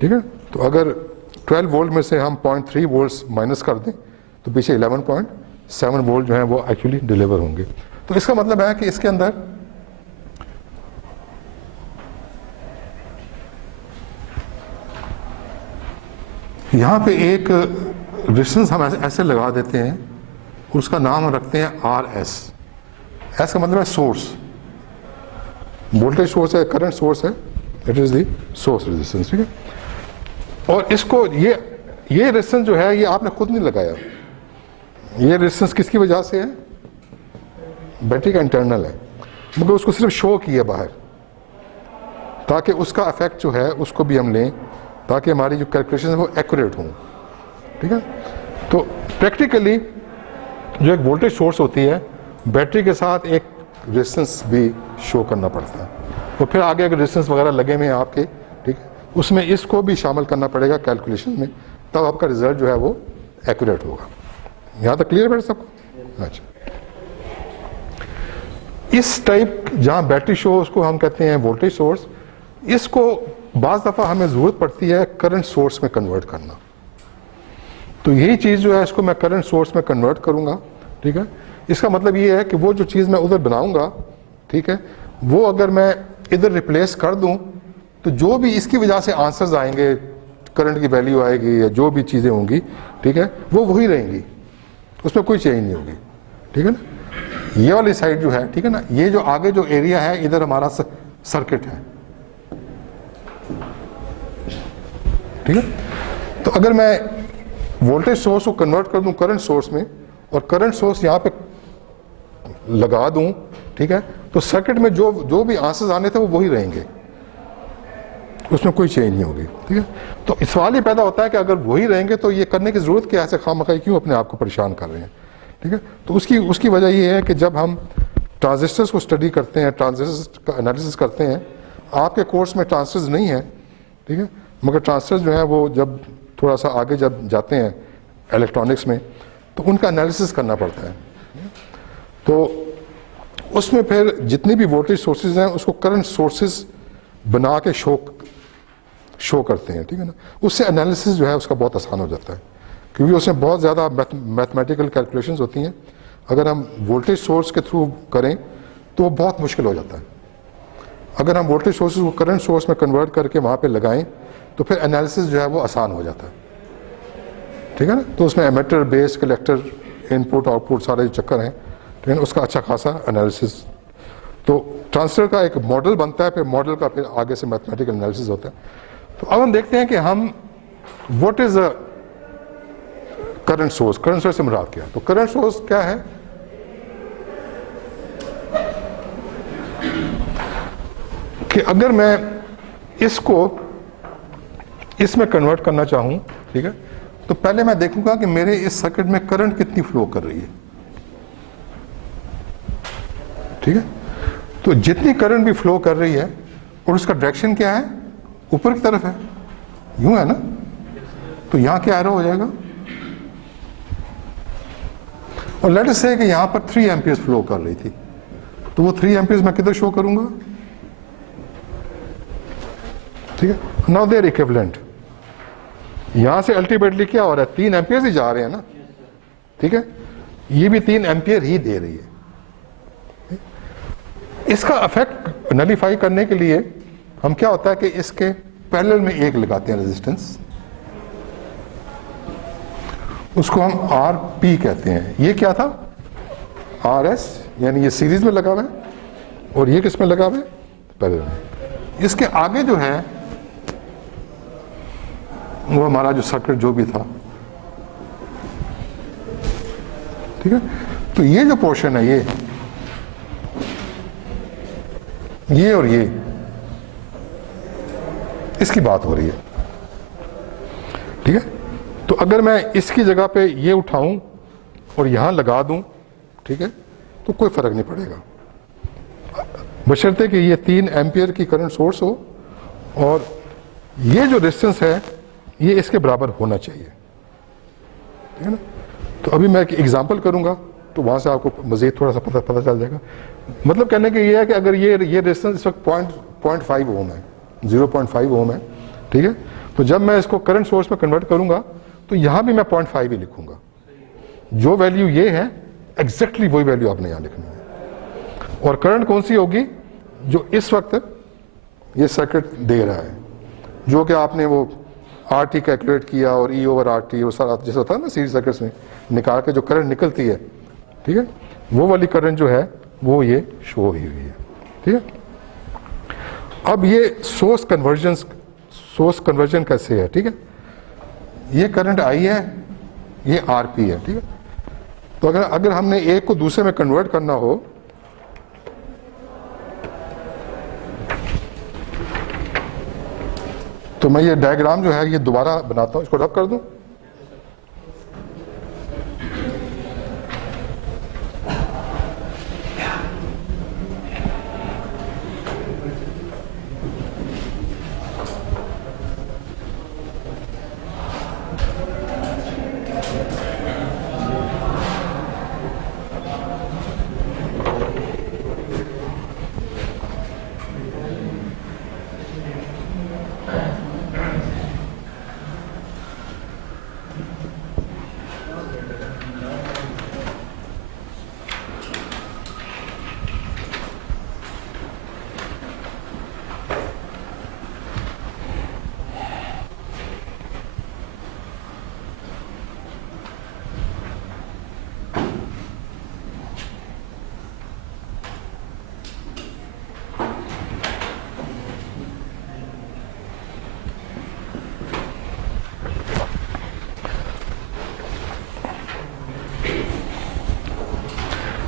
ठीक है। तो अगर 12 वोल्ट में से हम 0.3 वोल्ट्स माइनस कर दें तो पीछे 11.7 वोल्ट जो है वो एक्चुअली डिलीवर होंगे। तो इसका मतलब है कि इसके अंदर यहाँ पे एक रेजिस्टेंस हम ऐसे लगा देते हैं, उसका नाम हम रखते हैं RS। एस का मतलब है सोर्स, वोल्टेज सोर्स है, करंट सोर्स है, it is the source resistance, ठीक है। और इसको ये रेजिस्टेंस जो है ये आपने खुद नहीं लगाया, ये रेजिस्टेंस किसकी वजह से है, बैटरी का इंटरनल है, मगर उसको सिर्फ शो किया बाहर ताकि उसका इफेक्ट जो है उसको भी हम लें, ताकि हमारी जो कैलकुलेशन है वो एक्यूरेट हों, ठीक है। तो प्रैक्टिकली जो एक वोल्टेज सोर्स होती है, बैटरी के साथ एक रेजिस्टेंस भी शो करना पड़ता है, और फिर आगे अगर रेजिस्टेंस वगैरह लगे हुए हैं आपके, ठीक है, उसमें इसको भी शामिल करना पड़ेगा कैलकुलेशन में, तब आपका रिजल्ट जो है वो एक्यूरेट होगा। यहाँ तक क्लियर है सबको? अच्छा, इस टाइप जहाँ बैटरी शो उसको हम कहते हैं वोल्टेज सोर्स, इसको बाज़ दफ़ा हमें ज़रूरत पड़ती है करंट सोर्स में कन्वर्ट करना। तो यही चीज़ जो है इसको मैं करंट सोर्स में कन्वर्ट करूँगा, ठीक है। इसका मतलब ये है कि वो जो चीज़ मैं उधर बनाऊँगा, ठीक है, वो अगर मैं इधर रिप्लेस कर दूँ तो जो भी इसकी वजह से आंसर्स आएंगे, करंट की वैल्यू आएगी या जो भी चीज़ें होंगी, ठीक है, वो वही रहेंगी, उसमें कोई चेंज नहीं होगी, ठीक है ना। ये वाली साइड जो है, ठीक है ना, ये जो आगे जो एरिया है इधर हमारा सर्किट है, ठीक है। तो अगर मैं वोल्टेज सोर्स को कन्वर्ट कर दूं करंट सोर्स में और करंट सोर्स यहाँ पे लगा दूं, ठीक है, तो सर्किट में जो भी आंसर्स आने थे वो वही रहेंगे, उसमें कोई चेंज नहीं होगी, ठीक है। तो सवाल ये पैदा होता है कि अगर वही रहेंगे तो ये करने की ज़रूरत क्या है, ऐसे खामखाई क्यों अपने आप को परेशान कर रहे हैं, ठीक है। तो उसकी वजह ये है कि जब हम ट्रांजिस्टर्स को स्टडी करते हैं, ट्रांजिस्टर का एनालिसिस करते हैं, आपके कोर्स में ट्रांजिस्टर्स नहीं है, ठीक है, मगर ट्रांजिस्टर्स जो है वो जब थोड़ा सा आगे जब जाते हैं इलेक्ट्रॉनिक्स में तो उनका एनालिसिस करना पड़ता है। तो उसमें फिर जितनी भी वोल्टेज सोर्सेज हैं उसको करंट सोर्सेज बना के शो करते हैं, ठीक है ना। उससे एनालिसिस जो है उसका बहुत आसान हो जाता है, क्योंकि उसमें बहुत ज़्यादा मैथमेटिकल कैलकुलेशंस होती हैं। अगर हम वोल्टेज सोर्स के थ्रू करें तो वो बहुत मुश्किल हो जाता है। अगर हम वोल्टेज सोर्सेज को करंट सोर्स में कन्वर्ट करके वहाँ पे लगाएं तो फिर एनालिसिस जो है वो आसान हो जाता है, ठीक है ना। तो उसमें emitter, base, collector, input output सारे जो चक्कर हैं, ठीक है, उसका अच्छा खासा एनालिसिस। तो ट्रांजिस्टर का एक मॉडल बनता है, फिर मॉडल का फिर आगे से मैथमेटिकल एनालिसिस होता है। तो अब हम देखते हैं कि हम what is a current source, current source से मुराद क्या है। तो करंट सोर्स क्या है कि अगर मैं इसको इसमें कन्वर्ट करना चाहूं, ठीक है, तो पहले मैं देखूंगा कि मेरे इस सर्किट में करंट कितनी फ्लो कर रही है, ठीक है। तो जितनी करंट भी फ्लो कर रही है और उसका डायरेक्शन क्या है, ऊपर की तरफ है, यूं है ना, तो यहां क्या एरो हो जाएगा, और लेट अस से कि यहां पर 3 एम्पियर्स फ्लो कर रही थी, तो वो 3 एम्पियर्स मैं किधर शो करूंगा, ठीक है। नाउ दे आर इक्विवेलेंट, यहां से अल्टीमेटली क्या हो रहा है, 3 एम्पियर्स ही जा रहे हैं ना, ठीक है, ये भी 3 एम्पियर ही दे रही है। इसका इफेक्ट नलीफाई करने के लिए हम क्या होता है कि इसके पैरेलल में एक लगाते हैं रेजिस्टेंस, उसको हम आर पी कहते हैं। ये क्या था, आर एस, यानी ये सीरीज में लगा हुआ है, और ये किस में लगा हुआ है, पैरेलल में। इसके आगे जो है वो हमारा जो सर्किट जो भी था, ठीक है। तो ये जो पोर्शन है, ये और ये, इसकी बात हो रही है, ठीक है। तो अगर मैं इसकी जगह पे ये उठाऊं और यहां लगा दूं, ठीक है, तो कोई फर्क नहीं पड़ेगा, बशर्ते कि ये 3 एम्पियर की करंट सोर्स हो और ये जो डिस्टेंस है ये इसके बराबर होना चाहिए, ठीक है ना। तो अभी मैं एक एग्जांपल करूंगा, तो वहां से आपको मजीद थोड़ा सा पता चल जाएगा। मतलब कहने का ये है कि अगर ये डिस्टेंस इस वक्त 0.5 ओम है, 0.5 ओम है, ठीक है, तो जब मैं इसको करंट सोर्स में कन्वर्ट करूंगा तो यहां भी मैं 0.5 ही लिखूंगा। जो वैल्यू ये है एग्जैक्टली वही वैल्यू आपने यहां लिखनी है। और करंट कौन सी होगी, जो इस वक्त ये सर्किट दे रहा है, जो कि आपने वो आर टी कैलकुलेट किया और ई ओवर आर टी, वो सारा जैसे होता है ना सीरीज सर्किट्स में, निकाल के जो करंट निकलती है, ठीक है, वो वाली करंट जो है वो ये शो हुई है, ठीक है। अब ये सोर्स कन्वर्जन कैसे है, ठीक है, ये करंट आई है, ये आर पी है, ठीक है। तो अगर हमने एक को दूसरे में कन्वर्ट करना हो, तो मैं ये डायग्राम जो है ये दोबारा बनाता हूं, इसको रब कर दूं।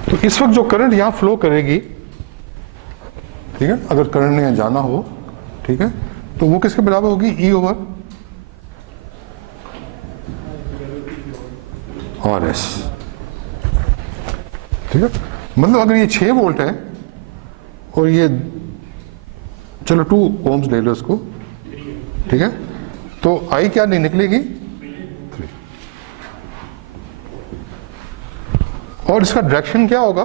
तो इस वक्त जो करंट यहां फ्लो करेगी, ठीक है, अगर करंट ने यहां जाना हो, ठीक है, तो वो किसके बराबर होगी, ई ओवर आर एस, ठीक है। मतलब अगर ये 6 वोल्ट है और ये चलो 2 ओम्स ले लो इसको, ठीक है, तो आई क्या नहीं निकलेगी, 3। और इसका डायरेक्शन क्या होगा,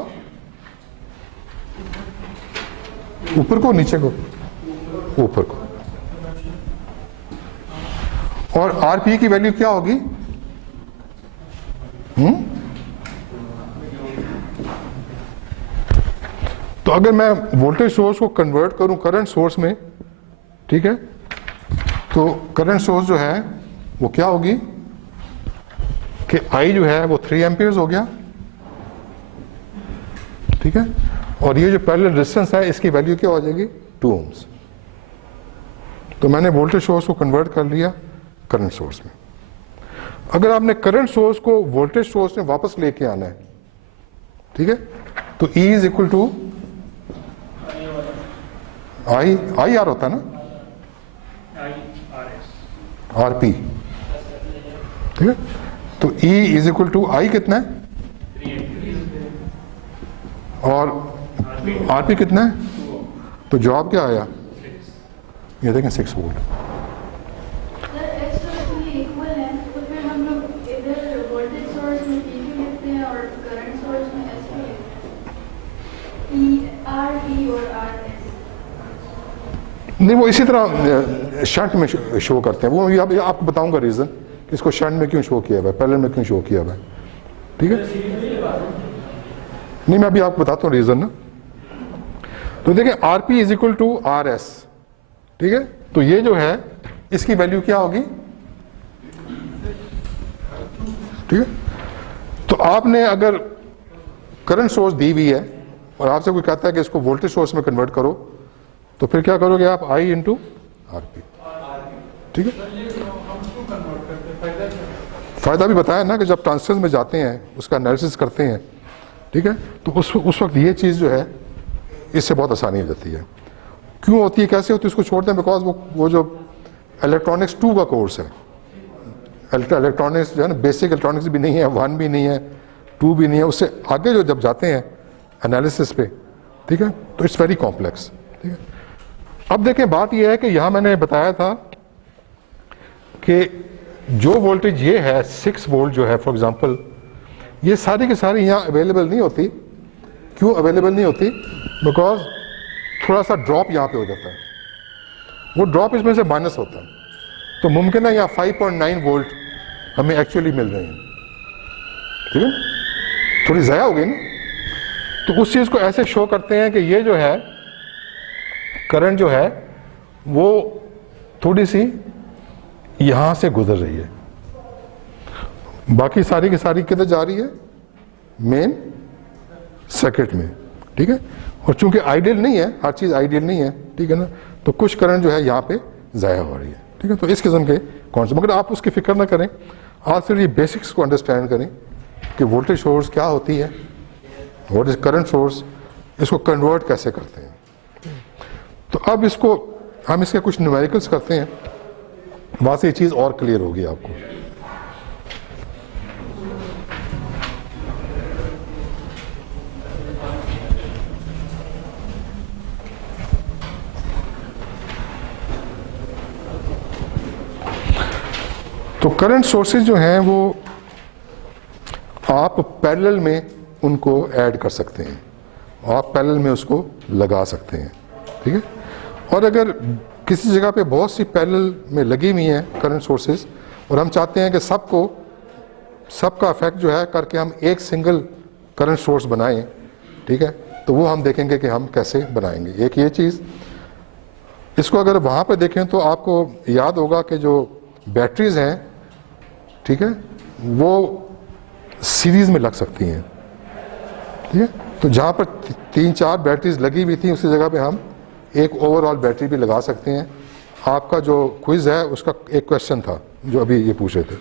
ऊपर को नीचे को, ऊपर को। और आरपी की वैल्यू क्या होगी, तो अगर मैं वोल्टेज सोर्स को कन्वर्ट करूं करंट सोर्स में, ठीक है, तो करंट सोर्स जो है वो क्या होगी, कि I जो है वो 3 एम्पियर्स हो गया, ठीक है, और ये जो पैरेलल रेजिस्टेंस है इसकी वैल्यू क्या हो जाएगी 2 ohms। तो मैंने वोल्टेज सोर्स को कन्वर्ट कर लिया करंट सोर्स में। अगर आपने करंट सोर्स को वोल्टेज सोर्स में वापस लेके आना है, ठीक है, तो E is equal to I R होता है ना, RP, ठीक है, तो E is equal to I कितना है और RP कितना है, तो जवाब क्या आया, ये देखें 6 वोल्ट। इक्वल है तो फिर हम लोग इधर वोल्टेज सोर्स में PQ लिखते हैं और करंट सोर्स में SP लिखते हैं, RP और RS। नहीं, वो इसी तरह शंट में शो करते हैं, वो अभी आपको बताऊंगा रीजन कि इसको शंट में क्यों शो किया हुआ है, पैरेलल में क्यों शो किया हुआ है, ठीक है। नहीं, मैं अभी आपको बताता हूँ रीजन ना। तो देखिए RP is equal to RS, ठीक है, तो ये जो है इसकी वैल्यू क्या होगी, ठीक है। तो आपने अगर करंट सोर्स दी हुई है और आपसे कोई कहता है कि इसको वोल्टेज सोर्स में कन्वर्ट करो, तो फिर क्या करोगे आप, I इंटू RP, ठीक है। फायदा भी बताया ना कि जब ट्रांजिस्टर में जाते हैं उसका एनालिसिस करते हैं, ठीक है, तो उस वक्त ये चीज़ जो है इससे बहुत आसानी हो जाती है। क्यों होती है, कैसे होती है, उसको छोड़ते हैं, बिकॉज वो जो इलेक्ट्रॉनिक्स 2 का कोर्स है, इलेक्ट्रॉनिक्स जो है ना, बेसिक इलेक्ट्रॉनिक्स भी नहीं है, 1 भी नहीं है, 2 भी नहीं है, उससे आगे जो जब जाते हैं एनालिसिस पे, ठीक है, तो इट्स वेरी कॉम्प्लेक्स, ठीक है। अब देखें, बात यह है कि यहाँ मैंने बताया था कि जो वोल्टेज ये है 6 वोल्ट जो है फॉर एग्जांपल, ये सारी की सारी यहाँ अवेलेबल नहीं होती। क्यों अवेलेबल नहीं होती, बिकॉज थोड़ा सा ड्रॉप यहाँ पे हो जाता है, वो ड्रॉप इसमें से माइनस होता है, तो मुमकिन है यहाँ 5.9 वोल्ट हमें एक्चुअली मिल रहे हैं, ठीक है, थोड़ी ज़ाया हो गई ना। तो उस चीज़ को ऐसे शो करते हैं कि ये जो है करंट जो है वो थोड़ी सी यहाँ से गुजर रही है, बाकी सारी की सारी किधर जा रही है, मेन सर्किट में, ठीक है। और चूंकि आइडियल नहीं है, हर चीज़ आइडियल नहीं है, ठीक है ना, तो कुछ करंट जो है यहाँ पे ज़ाया हो रही है, ठीक है। तो इस किस्म के कॉन्सेप्ट, मगर आप उसकी फिक्र ना करें, आप सिर्फ ये बेसिक्स को अंडरस्टैंड करें कि वोल्टेज सोर्स क्या होती है, व्हाट इज करंट सोर्स, इसको कन्वर्ट कैसे करते हैं। तो अब इसको हम इसके कुछ न्यूमेरिकल्स करते हैं, वहाँ से ये चीज़ और क्लियर होगी आपको। तो करंट सोर्सेज जो हैं वो आप पैरेलल में उनको ऐड कर सकते हैं, आप पैरेलल में उसको लगा सकते हैं, ठीक है। और अगर किसी जगह पे बहुत सी पैरेलल में लगी हुई हैं करंट सोर्सेज और हम चाहते हैं कि सबका इफेक्ट जो है करके हम एक सिंगल करंट सोर्स बनाएं, ठीक है, तो वो हम देखेंगे कि हम कैसे बनाएंगे। एक ये चीज़, इसको अगर वहाँ पे देखें तो आपको याद होगा कि जो बैटरीज हैं, ठीक है, वो सीरीज में लग सकती हैं, ठीक है। तो जहाँ पर 3-4 बैटरीज लगी हुई थी उसी जगह पे हम एक ओवरऑल बैटरी भी लगा सकते हैं। आपका जो क्विज़ है उसका एक क्वेश्चन था जो अभी ये पूछ रहे थे,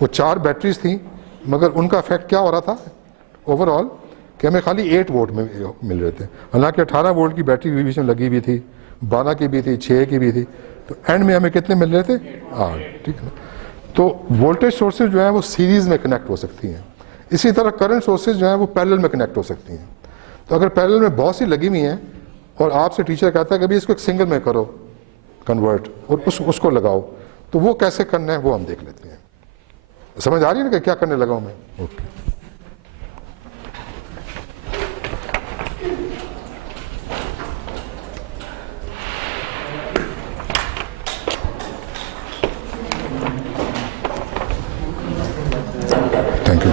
वो 4 बैटरीज थी मगर उनका इफेक्ट क्या हो रहा था ओवरऑल कि हमें खाली 8 वोल्ट में मिल रहे थे, हालांकि 18 वोल्ट की बैटरी बीच में लगी हुई थी, 12 की भी थी, 6 की भी थी, तो एंड में हमें कितने मिल रहे थे, 8, ठीक है ना। तो वोल्टेज सोर्सेज जो हैं वो सीरीज़ में कनेक्ट हो सकती हैं, इसी तरह करंट सोर्सेज जो हैं वो पैरेलल में कनेक्ट हो सकती हैं। तो अगर पैरेलल में बहुत सी लगी हुई हैं और आपसे टीचर कहता है कि अभी इसको एक सिंगल में करो कन्वर्ट और उसको लगाओ, तो वो कैसे करना है वो हम देख लेते हैं। समझ आ रही है ना कि क्या करने लगा हूँ मैं? ओके। Thank you.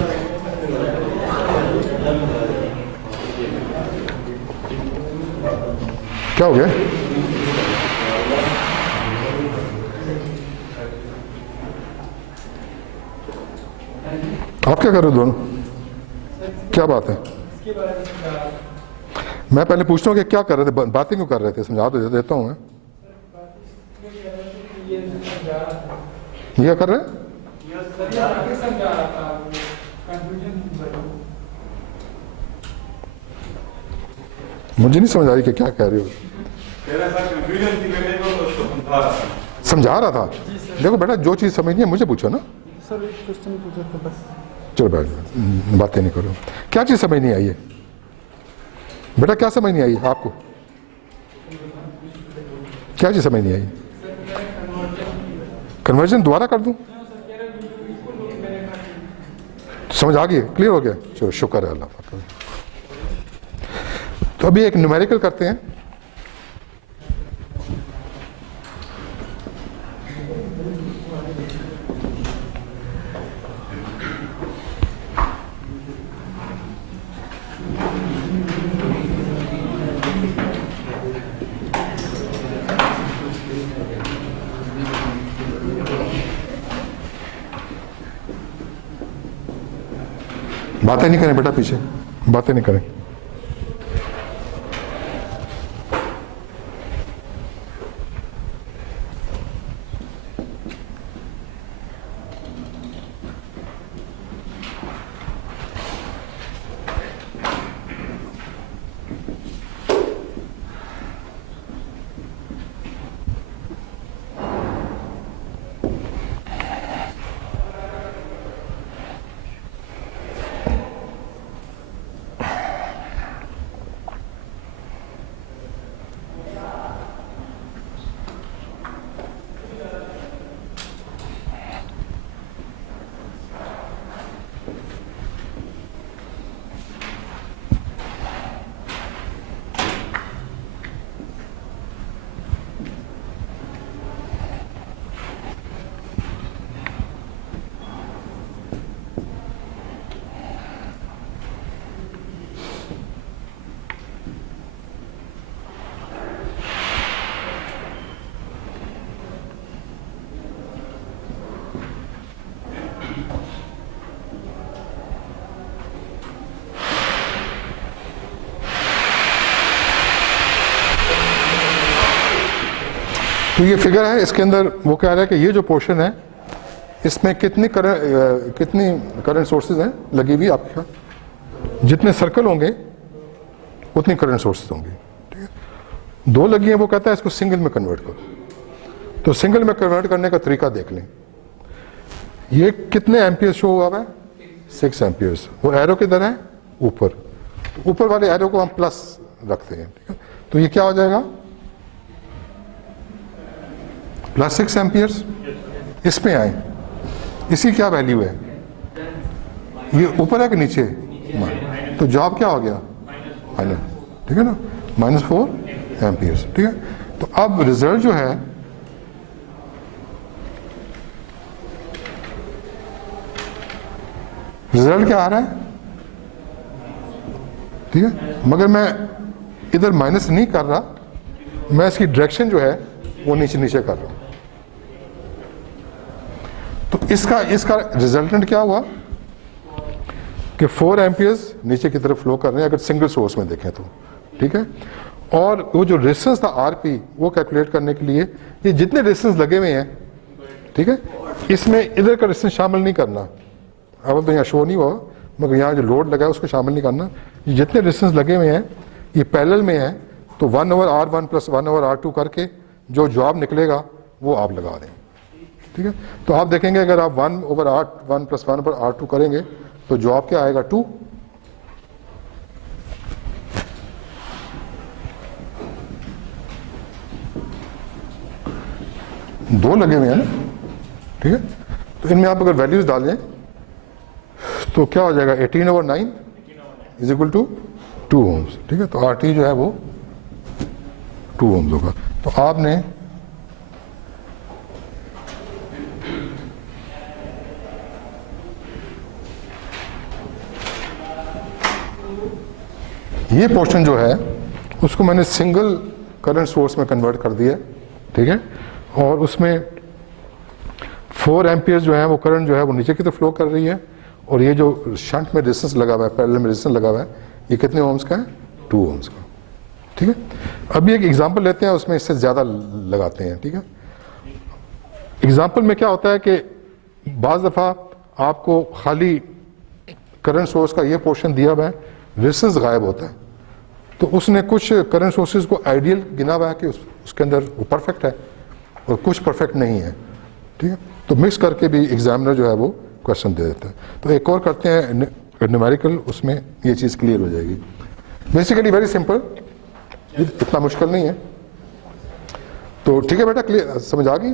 क्या हो गया? आप क्या कर रहे हो दोनों? क्या बात है? मैं पहले पूछता हूँ कि क्या कर रहे थे, बातें क्यों कर रहे थे? समझा तो देता हूँ मैं। ये क्या कर रहे हैं? मुझे नहीं समझ आई कि क्या कह रहे हो। समझा रहा था। देखो बेटा, जो चीज़ समझनी है मुझे पूछो ना। सर क्वेश्चन पूछो तो बस। चलो बैठ, बातें नहीं करो। क्या चीज़ समझ नहीं आई है बेटा? क्या समझ नहीं आई आपको? क्या चीज़ समझ नहीं आई? कन्वर्जन दोबारा कर दूं? समझ आ गई? क्लियर हो गया? चलो शुक्र है अल्लाह का। तो अभी एक न्यूमेरिकल करते हैं। बातें नहीं करें बेटा, पीछे बातें नहीं करें। तो ये फिगर है, इसके अंदर वो कह रहा है कि ये जो पोर्शन है इसमें कितनी करंट सोर्सेज हैं लगी हुई आपके यहाँ। जितने सर्कल होंगे उतनी करंट सोर्सेज होंगी, ठीक है। दो लगी हैं, वो कहता है इसको सिंगल में कन्वर्ट करो। तो सिंगल में कन्वर्ट करने का तरीका देख लें। ये कितने एम्पियर शो हुआ है? 6 एम्पियर्स। वो एरो किधर है? ऊपर। तो ऊपर वाले एरो को हम प्लस रखते हैं, ठीक है। तो ये क्या हो जाएगा? +6 एम्पियर्स। इस पे आए, इसकी क्या वैल्यू है? ये ऊपर है कि नीचे? तो जवाब क्या हो गया? माइनस, ठीक है ना, -4 एम्पियर्स, ठीक है। तो अब रिजल्ट जो है रिजल्ट क्या आ रहा है? ठीक है, मगर मैं इधर माइनस नहीं कर रहा, मैं इसकी डायरेक्शन जो है वो नीचे नीचे कर रहा हूं। तो इसका रिजल्टेंट क्या हुआ कि 4 एम्पियर्स नीचे की तरफ फ्लो कर रहे हैं अगर सिंगल सोर्स में देखें तो, ठीक है। और वो जो रेजिस्टेंस था आरपी, वो कैलकुलेट करने के लिए ये जितने रेजिस्टेंस लगे हुए हैं, ठीक है, इसमें इधर का रेजिस्टेंस शामिल नहीं करना। अब तो यहाँ शो नहीं हुआ, मगर यहाँ जो लोड लगा है उसको शामिल नहीं करना। ये जितने रेजिस्टेंस लगे हुए हैं ये पैरेलल में है, तो 1/R1 + 1/R2 करके जो जवाब निकलेगा वो आप लगा दें, ठीक है। तो आप देखेंगे अगर आप 1/R1 + 1/R2 करेंगे तो जवाब क्या आएगा? 2। दो लगे हुए हैं ना, ठीक है। तो इनमें आप अगर वैल्यूज डाल दें तो क्या हो जाएगा? 18/9 = 2 ohms, ठीक है। तो RT जो है वो 2 ohms होगा। तो आपने ये पोर्शन जो है उसको मैंने सिंगल करंट सोर्स में कन्वर्ट कर दिया, ठीक है। और उसमें 4 एम्पियर जो है वो करंट जो है वो नीचे की तरफ फ्लो कर रही है, और ये जो शंट में रेजिस्टेंस लगा हुआ है, पैरेलल में रेजिस्टेंस लगा हुआ है, ये कितने ओम्स का है? 2 ओम्स का। ठीक है, अभी एक एग्जांपल लेते हैं, उसमें इससे ज़्यादा लगाते हैं। ठीक है, एग्जांपल में क्या होता है कि बाज़ दफ़ा आपको खाली करंट सोर्स का ये पोर्शन दिया हुआ है, रेजिस्टेंस गायब होता है, तो उसने कुछ करंट सोर्सेज को आइडियल गिना हुआ है कि उसके अंदर वो परफेक्ट है और कुछ परफेक्ट नहीं है। ठीक है, तो मिक्स करके भी एग्जामिनर जो है वो क्वेश्चन दे देता है। तो एक और करते हैं न्यूमेरिकल, उसमें ये चीज़ क्लियर हो जाएगी। बेसिकली वेरी सिंपल, इतना मुश्किल नहीं है। तो ठीक है बेटा, क्लियर समझ आ गई?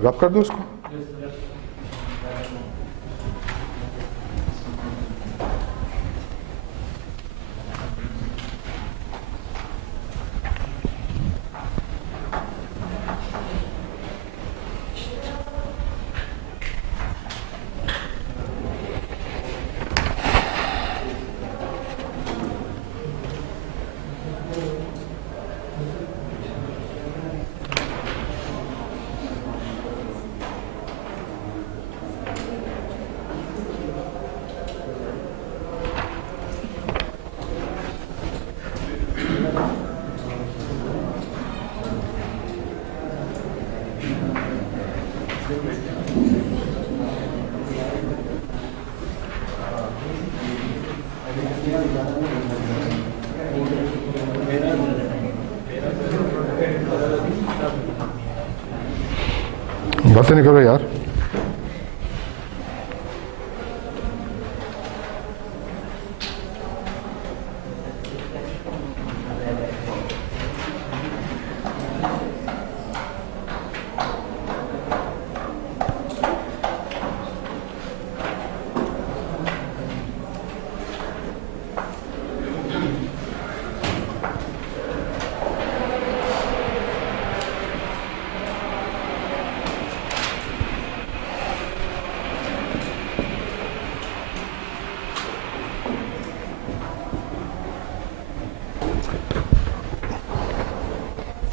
रब कर दूँ उसको? बातें नहीं करो यार।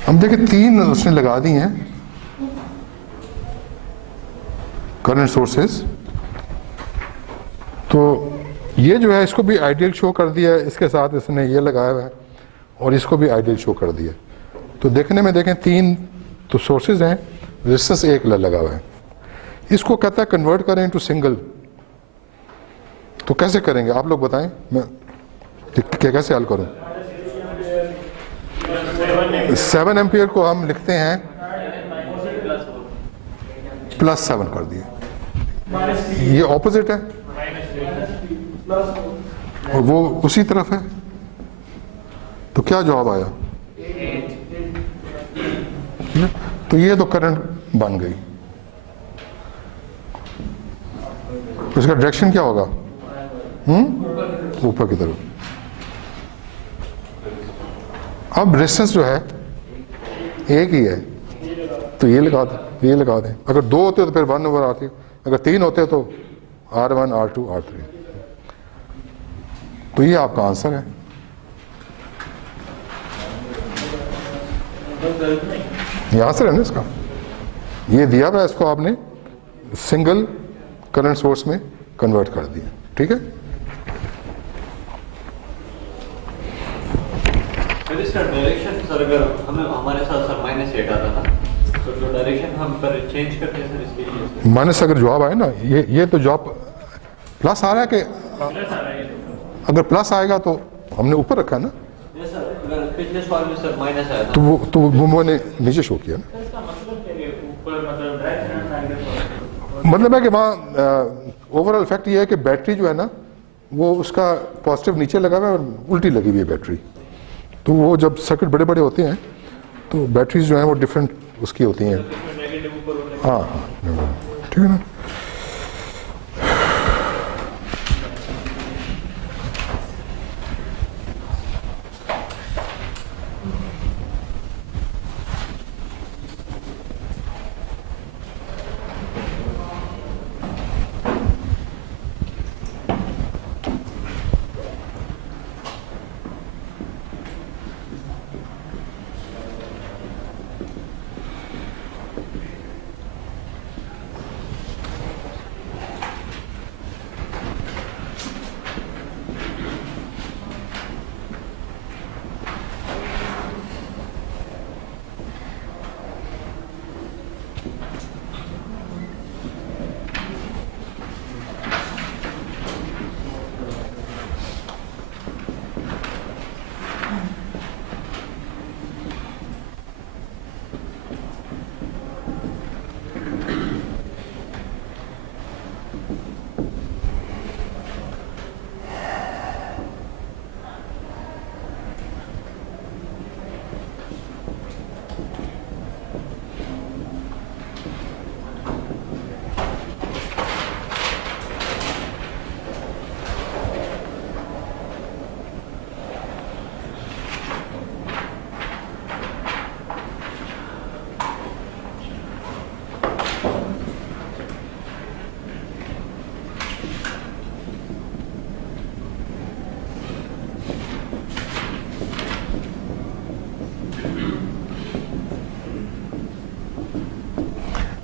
हम देखें 3 उसने लगा दी हैं करंट सोर्सेस। तो ये जो है इसको भी आइडियल शो कर दिया है, इसके साथ इसने ये लगाया हुआ है और इसको भी आइडियल शो कर दिया। तो देखने में देखें 3 तो सोर्सेज हैं, रेजिस्टेंस 1 लगा हुआ है। इसको कहता है कन्वर्ट करें इनटू सिंगल। तो कैसे करेंगे आप लोग बताएं, मैं कैसे हल करूं? 7 एम्पियर को हम लिखते हैं +7 कर दिए, ये ऑपोजिट है और वो उसी तरफ है। तो क्या जवाब आया? तो ये तो करंट बन गई। तो इसका डायरेक्शन क्या होगा? ऊपर की तरफ। अब रेजिस्टेंस जो है एक ही है, तो ये लगा दें, ये लगा दें। अगर 2 होते तो फिर 1/R3, अगर 3 होते तो R1 R2 R3। तो ये आपका आंसर है। ये आंसर है ना इसका, ये दिया हुआ है, इसको आपने सिंगल करंट सोर्स में कन्वर्ट कर दिया। ठीक है, सर डायरेक्शन सर अगर हमें हमारे साथ सर -8 आता था तो जो डायरेक्शन हम पर चेंज करते हैं सर इसके लिए माइनस अगर जवाब आए ना, ये तो जवाब प्लस आ रहा है कि अगर प्लस आएगा तो हमने ऊपर रखा है ना। ये सर अगर पिछले सवाल में सर माइनस आया था तो वो मैंने नीचे शो किया ना। मतलब है कि वहाँ ओवरऑल इफेक्ट ये है कि बैटरी जो है ना वो उसका पॉजिटिव नीचे लगा हुआ है और उल्टी लगी हुई है बैटरी। तो वो जब सर्किट बड़े बड़े होते हैं तो बैटरीज जो हैं वो डिफरेंट उसकी होती हैं। हाँ हाँ, ठीक है ना।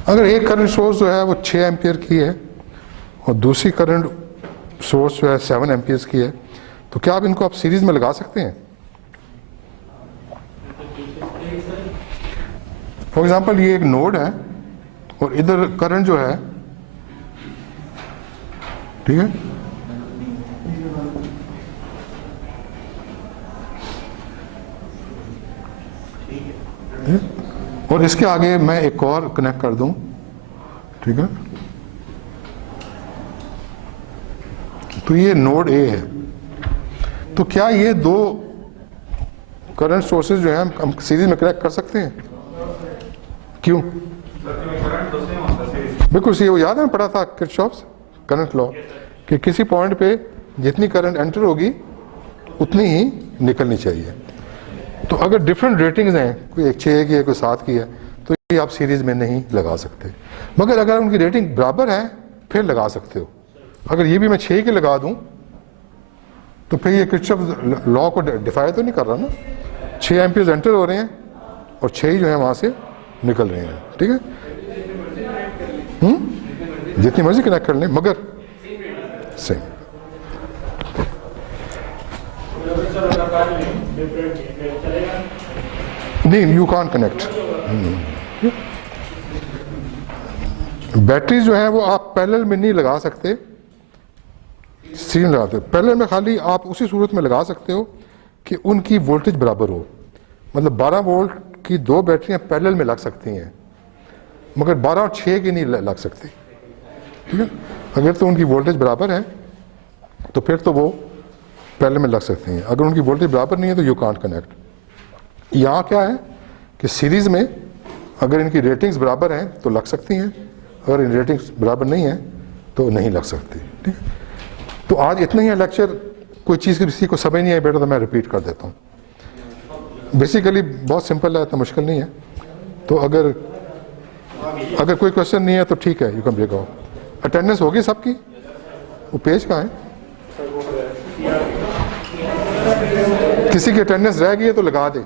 अगर एक करंट सोर्स जो है वो 6 एम्पियर की है और दूसरी करंट सोर्स जो है 7 एम्पियर्स की है, तो क्या आप इनको आप सीरीज में लगा सकते हैं? फॉर एग्जांपल ये एक नोड है और इधर करंट जो है, ठीक है, और इसके आगे मैं एक और कनेक्ट कर दूं, ठीक है, तो ये नोड ए है। तो क्या ये दो करंट सोर्सेज जो है हम सीरीज में कनेक्ट कर सकते हैं? क्यों? बिल्कुल सही। वो याद है पढ़ा था किरचॉफ्स करंट लॉ कि किसी पॉइंट पे जितनी करंट एंटर होगी उतनी ही निकलनी चाहिए। तो अगर डिफरेंट रेटिंग्स हैं, कोई एक 6 की है, कोई 7 की है, तो ये आप सीरीज में नहीं लगा सकते। मगर अगर उनकी रेटिंग बराबर है फिर लगा सकते हो। अगर ये भी मैं 6 की लगा दूं तो फिर ये किरचॉफ लॉ को डिफाई तो नहीं कर रहा ना। 6 एम्पियर्स एंटर हो रहे हैं और 6 ही जो है वहां से निकल रहे हैं, ठीक है। जितनी मर्जी कनेक्ट कर लें मगर सेम। नहीं, यू कांट कनेक्ट। बैटरी जो है वो आप पैरेलल में नहीं लगा सकते, सीरीज लगाते। पैरेलल में खाली आप उसी सूरत में लगा सकते हो कि उनकी वोल्टेज बराबर हो। मतलब 12 वोल्ट की 2 बैटरियां पैरेलल में लग सकती हैं मगर 12 और 6 की नहीं लग सकती, ठीक है। अगर तो उनकी वोल्टेज बराबर है तो फिर तो वो पैरेलल में लग सकती हैं। अगर उनकी वोल्टेज बराबर नहीं है तो यू कांट कनेक्ट। यहाँ क्या है कि सीरीज में अगर इनकी रेटिंग्स बराबर हैं तो लग सकती हैं, अगर इन रेटिंग्स बराबर नहीं है तो नहीं लग सकती, ठीक है। तो आज इतना ही है लेक्चर। कोई चीज़ किसी को समझ नहीं आई बेटा तो मैं रिपीट कर देता हूँ। बेसिकली बहुत सिंपल है, इतना मुश्किल नहीं है। तो अगर कोई क्वेश्चन नहीं है तो ठीक है, you can break out. Attendance होगी सबकी? वो पेज कहाँ है? किसी की अटेंडेंस रह गई है तो लगा दे।